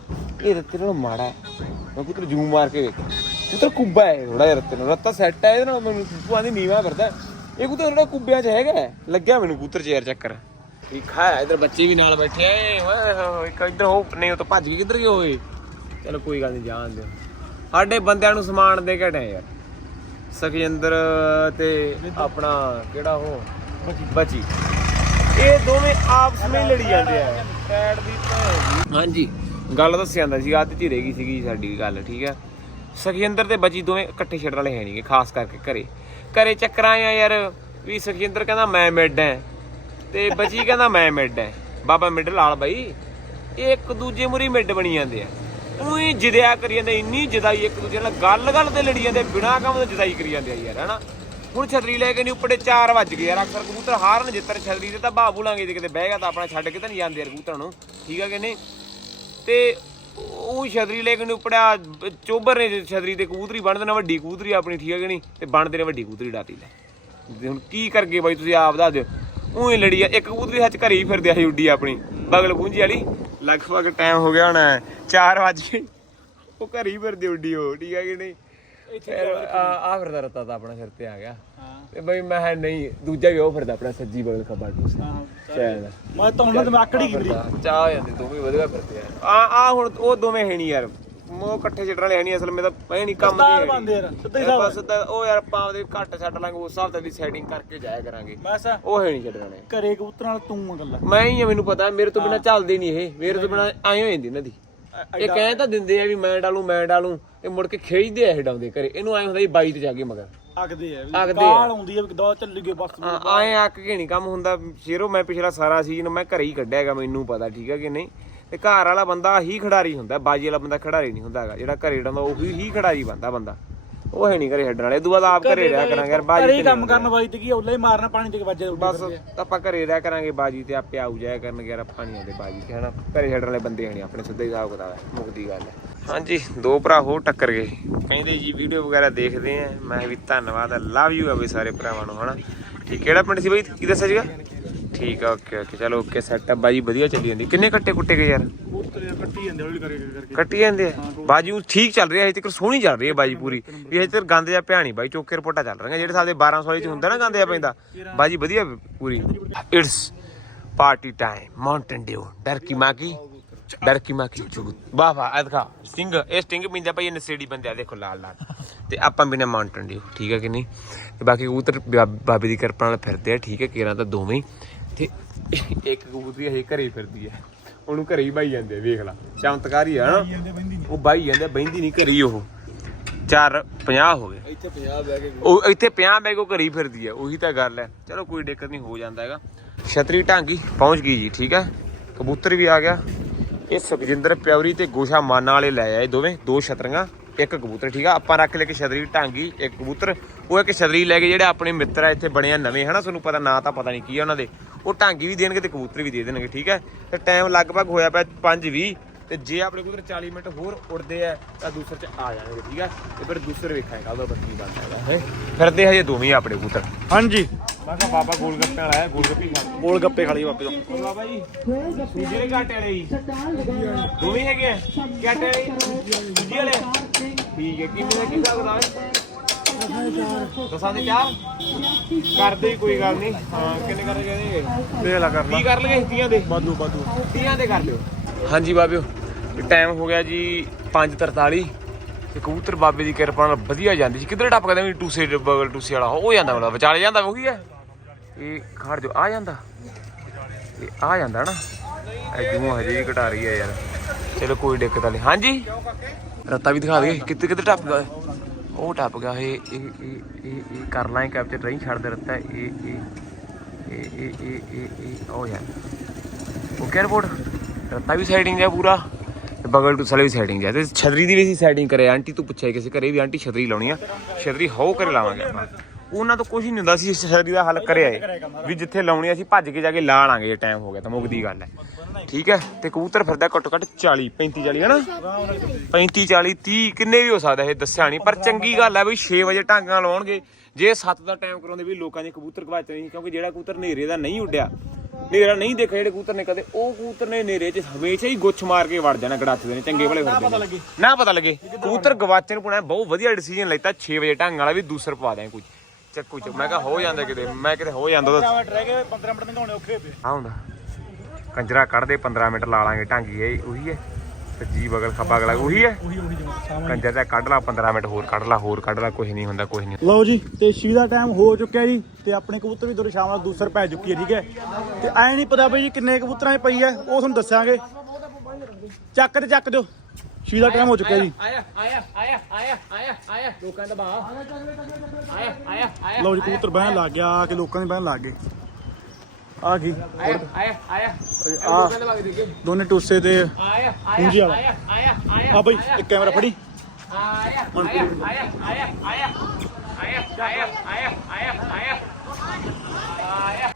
ਇਹ ਰੱਤੇ ਨਾਲੋਂ ਮਾੜਾ ਹੈ। ਮੈਂ ਕਬੂਤਰ ਜੂਮ ਮਾਰ ਕੇ ਵੇਖ ਕਬੂਤਰ ਕੁੱਬਾ ਹੈ ਥੋੜਾ ਜਿਹਾ ਰੱਤੇ ਨਾਲ। ਰੱਤਾ ਸੈੱਟ ਹੈ, ਇਹਦੇ ਨਾਲ ਮੈਨੂੰ ਭੂਆ ਦੀ ਨੀਵਾ ਫਿਰਦਾ। ਇਹ ਕਬੂਤਰ ਥੋੜਾ ਕੁੱਬਿਆਂ 'ਚ ਹੈਗਾ ਲੱਗਿਆ ਮੈਨੂੰ ਕਬੂਤਰ ਚੇਰ ਚੱਕਰ। ਠੀਕ ਹੈ ਇਧਰ ਬੱਚੇ ਵੀ ਨਾਲ ਬੈਠੇ ਐ। ਓਏ ਇੱਕ ਇਧਰ ਹੋ, ਨਹੀਂ, ਉਹ ਤਾਂ ਭੱਜ ਗਏ ਕਿੱਧਰ ਗਏ ਹੋਏ ਚਲੋ, ਕੋਈ ਗੱਲ ਨਹੀਂ, ਜਾਣ ਦਿਓ। ਸਾਡੇ ਬੰਦਿਆਂ ਨੂੰ ਸਮਾਨ ਦੇ ਘਟੇ ਯਾਰ। ਸਖਜਿੰਦਰ ਤੇ ਆਪਣਾ ਕਿਹੜਾ ਉਹ? ਬਚੀ। ਇਹ ਦੋਵੇਂ ਆਪਸ ਵਿੱਚ ਲੜੀ ਜਾਂਦੇ ਆ। ਪੈੜ ਦੀ ਭੈਣ ਹਾਂਜੀ। ਗੱਲ ਦੱਸ ਜਾਂਦਾ ਸੀ ਅੱਧ ਚ ਰਹਿ ਗਈ ਸੀਗੀ ਸਾਡੀ ਗੱਲ ਠੀਕ ਆ? ਸਖਜਿੰਦਰ ਤੇ ਬਚੀ ਦੋਵੇਂ ਇਕੱਠੇ ਛੱਡਣ ਵਾਲੇ ਹੈ ਨਹੀਂਗੇ ਖਾਸ ਕਰਕੇ ਘਰੇ। ਘਰੇ ਚੱਕਰਾਂ ਆ ਯਾਰ ਵੀ ਸਖਜਿੰਦਰ ਕਹਿੰਦਾ ਮੈਂ ਮਿੱਡ ਐ ਤੇ ਬਚੀ ਕਹਿੰਦਾ ਮੈਂ ਮਿੱਡ ਐ ਬਾਬਾ ਮਿੱਡ ਲਾਲ ਬਾਈ ਇੱਕ ਦੂਜੇ ਮੁਰੀ ਮਿੱਡ ਬਣੀ ਜਾਂਦੇ ਆ। ਉਹੀ ਜਿਦਿਆ ਕਰੀ ਜਾਂਦੇ ਇੰਨੀ ਜਿਦਾਈ ਇੱਕ ਦੂਜੇ ਨਾਲ ਗੱਲ ਗੱਲ ਤੇ ਲੜੀ ਜਾਂਦੇ ਬਿਨਾਂ ਕੰਮ ਤੋਂ ਜਿਦਾਈ ਕਰੀ ਜਾਂਦੇ ਆ ਯਾਰ ਹਨਾ? ਹੁਣ ਛਤਰੀ ਲੈ ਕੇ ਨਹੀਂ, ਉੱਪਰੇ 4 ਵੱਜ ਗਏ ਯਾਰ, ਅਕਸਰ ਕਬੂਤਰ ਹਾਰਨ ਜਿੱਤਰ, ਛਤਰੀ ਤੇ ਤਾਂ ਬਾਬੂ ਲਾਂਗੇ ਜੇ ਕਿਤੇ ਬਹਿ ਗਿਆ ਤਾਂ ਆਪਣਾ ਛੱਡ ਕੇ ਤਾਂ ਨਹੀਂ ਜਾਂਦੇ ਯਾਰ ਕਬੂਤਰਾਂ ਨੂੰ। ਠੀਕ ਆ ਕਿ ਨਹੀਂ? ਤੇ ਉਹ ਛਤਰੀ ਲੈ ਕੇ ਨਹੀਂ ਉੱਪੜਿਆ ਚੋਬਰ ਨੇ ਛਤਰੀ ਤੇ ਕਬੂਤਰੀ ਬਣਦੇ ਨਾ ਵੱਡੀ ਕਬੂਤਰੀ ਆਪਣੀ, ਠੀਕ ਆ ਕਿ ਨਹੀਂ? ਤੇ ਬਣਦੇ ਨੇ ਵੱਡੀ ਕਬੂਤਰੀ ਡਾਤੀ ਲੈ। ਹੁਣ ਕੀ ਕਰਗੇ ਬਾਈ ਤੁਸੀਂ ਆਪ ਦੱਸ ਦਿਓ। ਉਹੀ ਲੜੀ ਆ, ਇੱਕ ਕਬੂਤਰੀ ਸੱਚ ਘਰੇ ਹੀ ਫਿਰਦੇ ਆ ਉੱਡੀ ਆਪਣੀ, ਬਗਲ ਪੂੰਜੀ ਵਾਲੀ। ਲਗਭਗ ਟਾਈਮ ਹੋ ਗਿਆ ਹੋਣਾ 4 ਵਜ ਉਹ ਘਰੇ ਹੀ ਫਿਰਦੀ ਉੱਡੀ ਉਹ, ਠੀਕ ਆ ਕਿ ਨਹੀਂ? ਫਿਰ ਆ ਆ ਫਿਰਦਾ ਰਤਾ ਤਾਂ ਆਪਣਾ ਸਿਰ ਤੇ ਆ ਗਿਆ। ਤੇ ਬਈ ਮੈਂ ਕਿਹਾ ਨਹੀਂ ਦੂਜਾ ਵੀ ਉਹ ਫਿਰਦਾ ਆਪਣਾ ਸੱਜੀ ਬਗਲ ਖੱਬਾ ਟੂਸ ਸ਼ਾਇਦ ਮੈਂ ਤਾਂ ਉਹਨਾਂ ਦੇ ਮੈਂ ਆਕੜੀ ਗਈ ਮੇਰੀ ਚਾਹ ਹੋ ਜਾਂਦੀ ਦੋਵੇਂ ਵਧੀਆ ਫਿਰਦੇ ਆ। ਆ ਆ ਹੁਣ ਉਹ ਦੋਵੇਂ ਹੈ ਨਹੀਂ ਯਾਰ। ਉਹ ਇਕੱਠੇ ਛੱਡਣ ਵਾਲੇ ਹੈ ਨਹੀਂ ਅਸਲ ਮੈਂ ਤਾਂ ਪਏ ਨਹੀਂ ਕੰਮ ਦੀ ਬਣਦੇ ਯਾਰ, ਸਿੱਧਾ ਹੀ ਬਸ ਤਾਂ ਉਹ ਯਾਰ ਆਪਾਂ ਆਪਦੇ ਘੱਟ ਛੱਡ ਲਾਂਗੇ ਉਸ ਹਿਸਾਬ ਤੇ ਦੀ ਸੈਟਿੰਗ ਕਰਕੇ ਜਾਇਆ ਕਰਾਂਗੇ। ਮੈਂ ਸਾ ਉਹ ਹੈ ਨਹੀਂ ਛੱਡਣ ਵਾਲੇ। ਘਰੇ ਕਬੂਤਰ ਨਾਲ ਤੂੰ ਆ ਗੱਲਾਂ। ਮੈਂ ਹੀ ਆ ਮੈਨੂੰ ਪਤਾ ਮੇਰੇ ਤੋਂ ਬਿਨਾ ਚੱਲਦੇ ਨਹੀਂ ਇਹ। ਮੇਰੇ ਤੋਂ ਬਿਨਾ ਐਂ ਹੋ ਜਾਂਦੀ ਇਹਨਾਂ ਦੀ। ਇਹ ਕਹਿ ਤਾਂ ਦਿੰਦੇ ਆ ਵੀ ਮੈਂ ਡਾਲੂ ਮੈਂ ਡਾਲੂ। ਇਹ ਮੁੜ ਕੇ ਖੇਚਦੇ ਆ ਇਹ ਡਾਉਂਦੇ ਘਰੇ। ਇਹਨੂੰ ਐਂ ਹੁੰਦਾ ਵੀ ਬਾਈ ਤੇ ਜਾ ਕੇ ਮਗਰ। ਆਖਦੇ ਆ ਵੀ ਆਖਦੇ ਆ। ਕਾਲ ਆਉਂਦੀ ਆ ਵੀ ਦੋ ਚੱਲ ਗਏ ਬਸ ਆਏ ਅੱਕ ਕੇ ਨਹੀਂ ਕੰਮ ਹੁੰਦਾ। ਸ਼ੇਰੋ ਮੈਂ ਪਿਛਲਾ ਸਾਰਾ ਸੀਜ਼ਨ ਮੈਂ ਘਰੇ ਹੀ ਕੱਢਿਆ ਹੈਗਾ ਮੈਨੂੰ ਪਤਾ ਠੀਕ ਹੈ ਕਿ ਨਹੀਂ। ਤੇ ਘਰ ਵਾਲਾ ਬੰਦਾ ਹੀ ਖਿਡਾਰੀ ਹੁੰਦਾ ਬਾਜੀ ਵਾਲਾ ਬੰਦਾ ਖਿਡਾਰੀ ਨਹੀਂ ਹੁੰਦਾ ਹੈਗਾ। ਜਿਹੜਾ ਘਰੇ ਡਾਉਂਦਾ ਉਹ ਹੀ ਖਿਡਾਰੀ ਬੰਦਾ ਬੰਦਾ। ਉਹ ਹੈ ਨਹੀਂ ਘਰੇ ਛੱਡਣ ਵਾਲੇ। ਇਦੋਂ ਬਾਅਦ ਆਪ ਘਰੇ ਰਿਹਾ ਕਰਾਂਗੇ ਯਾਰ ਬਾਜੀ ਘਰੇ ਹੀ ਤੇ ਕੰਮ ਕਰਨ ਵਾਲੀ ਤੇ ਕੀ ਔਲੇ ਹੀ ਮਾਰਨਾ ਪਾਣੀ ਤੇ ਵੱਜੇ ਬਸ ਆਪਾਂ ਘਰੇ ਰਹਿ ਕਰਾਂਗੇ ਬਾਜੀ ਤੇ ਆਪੇ ਆਉ ਜਾਇਆ ਕਰਨਗੇ ਯਾਰ ਆਪਾਂ ਨਹੀਂ ਆਉਂਦੇ ਬਾਜੀ ਤੇ ਹਨਾ? ਘਰੇ ਛੱਡਣ ਵਾਲੇ ਬੰਦੇ ਹਣੀ ਆਪਣੇ ਸਿੱਧਾ ਹੀ ਹਿਸਾਬ ਕਿਤਾਬ ਹੈ ਮੁਕਦੀ ਗੱਲ ਹੈ। ਹਾਂਜੀ ਦੋ ਭਰਾ ਹੋਰ ਟੱਕਰ ਗਏ। ਕਹਿੰਦੇ ਜੀ ਵੀਡੀਓ ਵਗੈਰਾ ਦੇਖਦੇ ਆ। ਮੈਂ ਵੀ ਧੰਨਵਾਦ ਲਵ ਯੂ ਆ ਸਾਰੇ ਭਰਾਵਾਂ ਨੂੰ ਹਨਾ? ਠੀਕ ਕਿਹੜਾ ਪਿੰਡ ਸੀ ਬਈ? ਕੀ ਦੱਸਿਆ ਸੀਗਾ? ਠੀਕ ਆ ਓਕੇ ਓਕੇ ਚਲੋ ਓਕੇ ਸੈਟ ਆ ਬਾਜੀ ਵਧੀਆ ਚੱਲੀ ਜਾਂਦੀ। ਕਿੰਨੇ ਕੱਟੇ ਕੁੱਟੇ ਗਏ ਯਾਰ? ਕੱਟੀ ਜਾਂਦੇ ਹੌਲੀ ਕਰਕੇ ਕਰਕੇ। ਕੱਟੀ ਜਾਂਦੇ ਆ। ਬਾਜੀ ਉਹ ਠੀਕ ਚੱਲ ਰਹੀ ਹੈ ਅਜੇ ਤੱਕ ਸੋਹਣੀ ਚੱਲ ਰਹੀ ਹੈ ਬਾਜੀ ਪੂਰੀ। ਵੀ ਅਜੇ ਤੱਕ ਗੰਦ ਜਾਂ ਭਿਆਣੀ ਬਾਈ ਚੋਕੇ ਰਿਪੋਰਟਾਂ ਚੱਲ ਰਹੀਆਂ ਜਿਹੜੇ ਦੇ 1200 ਵਾਲੀ ਚ ਹੁੰਦਾ ਨਾ ਗੰਦ ਜਾਂ ਪੈਂਦਾ। ਬਾਜੀ ਵਧੀਆ ਪੂਰੀ। It's party time Mountain Dew ਡਰ ਕੀ ਮਾਂ ਕੀ ਡਰ ਕੀ ਮਾਂ ਕੀ ਚੁਗਤ ਵਾਹ ਵਾਹ ਇਹ ਦਿਖਾ। ਸਟਿੰਗ ਇਹ ਸਟਿੰਗ ਪਿੰਦਾ ਭਾਈ ਨਸੇੜੀ ਬੰਦੇ ਆ ਦੇਖੋ ਲਾਲ ਲਾਲ। ਤੇ ਆਪਾਂ ਵੀ ਨੇ ਮਾਊਂਟਨ ਡਿਊ ਠੀਕ ਹੈ ਕਿ ਨਹੀਂ? ਤੇ ਬਾਕੀ ਕਬੂਤਰ ਬਾਬੇ ਦੀ ਕਿਰਪਾ ਨਾਲ ਫਿਰਦੇ ਆ ਠੀਕ ਹੈ ਕੇਰਾਂ ਤਾਂ ਦੋਵੇਂ। ਤੇ ਇੱਕ ਕਬੂਤਰੀ ਹਜੇ ਘਰੇ ਫਿਰਦੀ ਹੈ। ਉਹਨੂੰ ਘਰੇ ਹੀ ਬਾਈ ਜਾਂਦੇ ਆ, ਵੇਖ ਲਾ। ਚਮਤਕਾਰ ਹੀ ਆ ਨਾ। ਉਹ ਬਾਈ ਜਾਂਦੇ ਬੈਂਦੀ ਨਹੀਂ ਘਰੀ ਉਹ। 4 50 ਹੋ ਗਏ। ਇੱਥੇ 50 ਬਹਿ ਕੇ ਉਹ ਇੱਥੇ 50 ਬੈਗ ਉਹ ਘਰੀ ਫਿਰਦੀ ਹੈ ਉਹੀ ਤਾਂ ਗੱਲ ਹੈ ਚਲੋ ਕੋਈ ਦਿੱਕਤ ਨਹੀਂ ਹੋ ਜਾਂਦਾ ਹੈਗਾ। ਛਤਰੀ ਢਾਂਗੀ ਪਹੁੰਚ ਗਈ ਜੀ ਠੀਕ ਹੈ ਕਬੂਤਰ ਵੀ ਆ ਗਿਆ। ਇਹ ਸੁਖਜਿੰਦਰ ਪਿਉਰੀ ਤੇ ਗੋਸ਼ਾ ਮਾਨਾ ਵਾਲੇ ਲੈ ਆਏ ਦੋਵੇਂ ਦੋ ਛਤਰੀਆਂ ਇੱਕ ਕਬੂਤਰ ਠੀਕ ਆ? ਆਪਾਂ ਰੱਖ ਲੈ ਕੇ ਛਤਰੀ ਢਾਂਗੀ ਇੱਕ ਕਬੂਤਰ। ਉਹ ਇੱਕ ਛਤਰੀ ਲੈ ਕੇ ਜਿਹੜੇ ਆਪਣੇ ਮਿੱਤਰ ਆ ਇੱਥੇ ਬਣੇ ਆ ਨਵੇਂ ਹਨਾ? ਤੁਹਾਨੂੰ ਪਤਾ ਨਾਂ ਤਾਂ ਪਤਾ ਨਹੀਂ ਕੀ ਆ ਉਹਨਾਂ ਦੇ। ਉਹ ਢਾਂਗੀ ਵੀ ਦੇਣਗੇ ਤੇ ਕਬੂਤਰ ਵੀ ਦੇ ਦੇਣਗੇ ਠੀਕ ਹੈ? ਤੇ ਟਾਈਮ ਲਗਭਗ ਹੋਇਆ ਪਿਆ 5:20 ਤੇ ਜੇ ਆਪਣੇ ਕਬੂਤਰ 40 ਮਿੰਟ ਹੋਰ ਉੜਦੇ ਆ ਤਾਂ ਦੂਸਰ ਚ ਆ ਜਾਣਗੇ ਠੀਕ ਹੈ? ਤੇ ਫਿਰ ਦੂਸਰ ਵੇਖਾਂਗੇ ਕੱਲ ਦਾ ਬੱਤੀ ਬੰਦ ਹੈ। ਫਿਰਦੇ ਹਜੇ ਦੋਵੇਂ ਆਪਣੇ ਕਬੂਤਰ। ਹਾਂਜੀ। ਮੈਂ ਕਿਹਾ ਬਾਬਾ ਗੋਲ ਗੱਪੇ ਵਾਲਾ ਹੈ ਗੋਲ ਗੱਪੇ ਖਾ ਗੋਲ ਗੱਪੇ ਖਾਲੀ ਬਾਪੇ ਤੋਂ। ਬਾਬਾ ਜੀ? ਦੂਜੇ ਘਾਟੇ ਵਾਲੇ ਜੀ। ਦੋਵੇਂ ਹੈਗੇ ਆ? ਘਾਟੇ ਵਾਲੇ ਦੂਜੇ ਵਾਲੇ? ਠੀਕ ਹੈ ਕਿੰਨੇ ਦਾ ਕੀ ਹੈ? ਦਸਾਂ ਦੇ ਚਾਰ? ਕਰਦੇ ਹੀ ਕੋਈ ਗੱਲ ਨਹੀਂ। ਹਾਂ ਕਿੰਨੇ ਕਰ ਗਏ ਦੇ ਲਾ ਕਰ ਕੀ ਕਰ ਲਗੇ ਤੀਆਂ ਦੇ? ਬਾਦੂ ਬਾਦੂ। ਤੀਆਂ ਦੇ ਕਰ ਲਿਓ। ਹਾਂਜੀ ਬਾਬਿਓ ਟਾਈਮ ਹੋ ਗਿਆ ਜੀ 5:43 ਤੇ ਕਬੂਤਰ ਬਾਬੇ ਦੀ ਕਿਰਪਾ ਨਾਲ ਵਧੀਆ ਜਾਂਦੀ ਸੀ। ਕਿੱਧਰ ਟੱਪ ਕਰਦੇ ਵੀ ਟੂਸੇ ਦੇ ਬਗਲ ਟੂਸੇ ਵਾਲਾ। ਉਹ ਜਾਂਦਾ ਮਤਲਬ ਵਿਚਾਲੇ ਜਾਂਦਾ ਉਹੀ ਹੈ? ਇਹ ਖੜ ਜੋ ਆ ਜਾਂਦਾ। ਇਹ ਆ ਜਾਂਦਾ ਨਾ। ਐਜੂ ਹਜੇ ਵੀ ਘਟਾ ਰਹੀ ਹੈ ਯਾਰ। ਚਲੋ ਕੋਈ ਦਿੱਕਤ ਨਹੀਂ ਹਾਂਜੀ? ਰੱਤਾ ਵੀ ਦਿਖਾ ਦੇ ਕਿੱਥੇ ਕਿੱਥੇ ਟੱਪ ਗਿਆ? ਉਹ ਟੱਪ ਗਿਆ, ਇਹ ਇਹ ਇਹ ਇਹ ਕਰ ਲਾਂ ਕੈਪਚਰ ਨਹੀਂ ਛੱਡ ਦੇ ਰੱਤਾ ਇਹ ਇਹ ਇਹ ਇਹ ਇਹ ਇਹ ਉਹ ਯਾਰ। ਓਕੇ ਰਿਪੋਰਟ ਰੱਤਾ ਵੀ ਸਾਈਡਿੰਗ ਹੈ ਪੂਰਾ ਤੇ ਬਗਲ ਟੂ ਸਲੇ ਵੀ ਸਾਈਡਿੰਗ ਹੈ ਤੇ ਛਤਰੀ ਦੀ ਵੀ ਅਸੀਂ ਸਾਈਡਿੰਗ ਕਰੇ ਆਂਟੀ ਤੂੰ ਪੁੱਛਿਆ ਕਿਸੇ ਘਰੇ ਵੀ ਆਂਟੀ ਛਤਰੀ ਲਾਉਣੀ ਆ। ਛਤਰੀ ਹੋ ਕਰੇ ਲਾਵਾਂਗੇ ਆਪਾਂ। ਉਹਨਾਂ ਤੋਂ ਕੁਝ ਨਹੀਂ ਹੁੰਦਾ ਸੀ ਇਸ ਛਤਰੀ ਦਾ ਹੱਲ ਕਰਿਆ ਏ ਵੀ ਜਿੱਥੇ ਲਾਉਣੀ ਆ, ਅਸੀਂ ਭੱਜ ਕੇ ਜਾ ਕੇ ਲਾ ਲਾਂਗੇ ਜੇ ਟਾਈਮ ਹੋ ਗਿਆ ਤਾਂ ਮੁੱਕਦੀ ਗੱਲ ਹੈ। ਠੀਕ ਹੈ? ਤੇ ਕਬੂਤਰ ਫਿਰਦਾ ਘੱਟੋ ਘੱਟ 40 35 40 ਹੈ ਨਾ 35 40 30 ਕਿੰਨੇ ਵੀ ਹੋ ਸਕਦਾ ਇਹ ਦੱਸਿਆ ਨਹੀਂ। ਪਰ ਚੰਗੀ ਗੱਲ ਹੈ ਵੀ 6 ਵਜੇ ਢਾਂਗਾਂ ਲਾਉਣਗੇ ਜੇ 7 ਦਾ ਟਾਈਮ ਕਰਾਉਂਦੇ ਵੀ ਲੋਕਾਂ ਦੇ ਕਬੂਤਰ ਘਵਾਚਦੇ ਨਹੀਂ ਕਿਉਂਕਿ ਜਿਹੜਾ ਕਬੂਤਰ ਹਨੇਰੇ ਦਾ ਨਹੀਂ ਉੱਡਿਆ ਹਨੇਰਾ ਨਹੀਂ ਦੇਖਿਆ ਜਿਹੜੇ ਕਬੂਤਰ ਨੇ ਕਦੇ ਉਹ ਕਬੂਤਰ ਨੇ ਹਨੇਰੇ 'ਚ ਹਮੇਸ਼ਾ ਹੀ ਗੁੱਛ ਮਾਰ ਕੇ ਵੜ ਜਾਣਾ ਗੜਾਚਦੇ ਨੇ ਚੰਗੇ ਭਲੇ ਫਿਰਦੇ ਨੇ। ਨਾ ਪਤਾ ਲੱਗੇ। ਕਬੂਤਰ ਗਵਾਚਣ ਪੁਣਾ ਬਹੁਤ ਵਧੀਆ ਡਿਸੀਜਨ ਲੈਤਾ 6 ਵਜੇ ਢੰਗ ਵਾਲਾ ਵੀ ਦੂਸਰ ਪਵਾ ਦਿਆਂ ਕੁਝ ਚੱਕੂ ਚ ਮੈਂ ਕਿਹਾ ਹੋ ਜਾਂਦਾ ਕਿਤੇ ਮੈਂ ਕਿਤੇ ਹੋ ਜਾਂਦਾ ਤਾਂ ਮਿੰਟ ਰਹਿ ਗਏ 15 ਮਿੰਟ ਨਗਾਉਣੇ ਔਖੇ ਪਏ। ਆ ਹੁੰਦਾ। ਕੰਜਰਾ ਕੱਢਦੇ 15 ਮਿੰਟ ਲਾ ਲਾਂਗੇ ਢਾਂਗੀ ਇਹ ਉਹੀ ਹੈ। ਸੱਜੀ ਬਗਲ ਖੱਬਾ ਗਲਾ ਉਹੀ ਹੈ। ਉਹੀ ਕੰਜਰ ਦਾ ਕੱਢ ਲਾ 15 ਮਿੰਟ ਹੋਰ ਕੱਢ ਲਾ ਹੋਰ ਕੱਢ ਲਾ ਕੁਝ ਨਹੀਂ ਹੁੰਦਾ ਕੁਝ ਨਹੀਂ ਲਓ ਜੀ ਤੇ ਸ਼ੀ ਦਾ ਟਾਈਮ ਹੋ ਚੁੱਕਿਆ ਜੀ ਤੇ ਆਪਣੇ ਕਬੂਤਰ ਵੀ ਦੋਰੇ ਸ਼ਾਮ ਦੂਸਰ ਪੈ ਚੁੱਕੀ ਹੈ ਠੀਕ ਹੈ। ਤੇ ਐ ਨਹੀਂ ਪਤਾ ਬਈ ਜੀ ਕਿੰਨੇ ਕਬੂਤਰਾਂ 'ਚ ਪਈ ਹੈ ਉਹ ਤੁਹਾਨੂੰ ਦੱਸਾਂਗੇ। ਚੱਕ ਤੇ ਚੱਕ ਦਿਓ। ਸ਼ੀ ਦਾ ਟਾਈਮ ਹੋ ਚੁੱਕਿਆ ਜੀ ਆਇਆ ਆਇਆ ਆਇਆ ਆਇਆ ਆਇਆ ਆਇਆ ਲੋਕਾਂ ਦਾ ਬਾ ਆਇਆ ਆਇਆ ਆਇਆ ਲਓ ਜੀ ਕਬੂਤਰ ਬਹਿਣ ਲੱਗ ਗਿਆ ਆ ਕੇ ਲੋਕਾਂ ਦੇ ਬਹਿਣ ਲੱਗ ਗਏ ਆ ਗਈ ਆਇਆ ਆਇਆ ਆਇਆ ਆ ਦੋਨੇ ਟੂਸੇ ਤੇ ਆਇਆ ਪੂੰਜੀ ਵਾਲਾ ਆਇਆ ਆਇਆ ਆਇਆ ਆ ਬਈ ਇੱਕ ਕੈਮਰਾ ਫੜੀ ਆਇਆ ਆਇਆ ਆਇਆ ਆਇਆ ਆਇਆ ਆਇਆ ਆਇਆ ਆਇਆ ਆਇਆ ਆਇਆ ਆਇਆ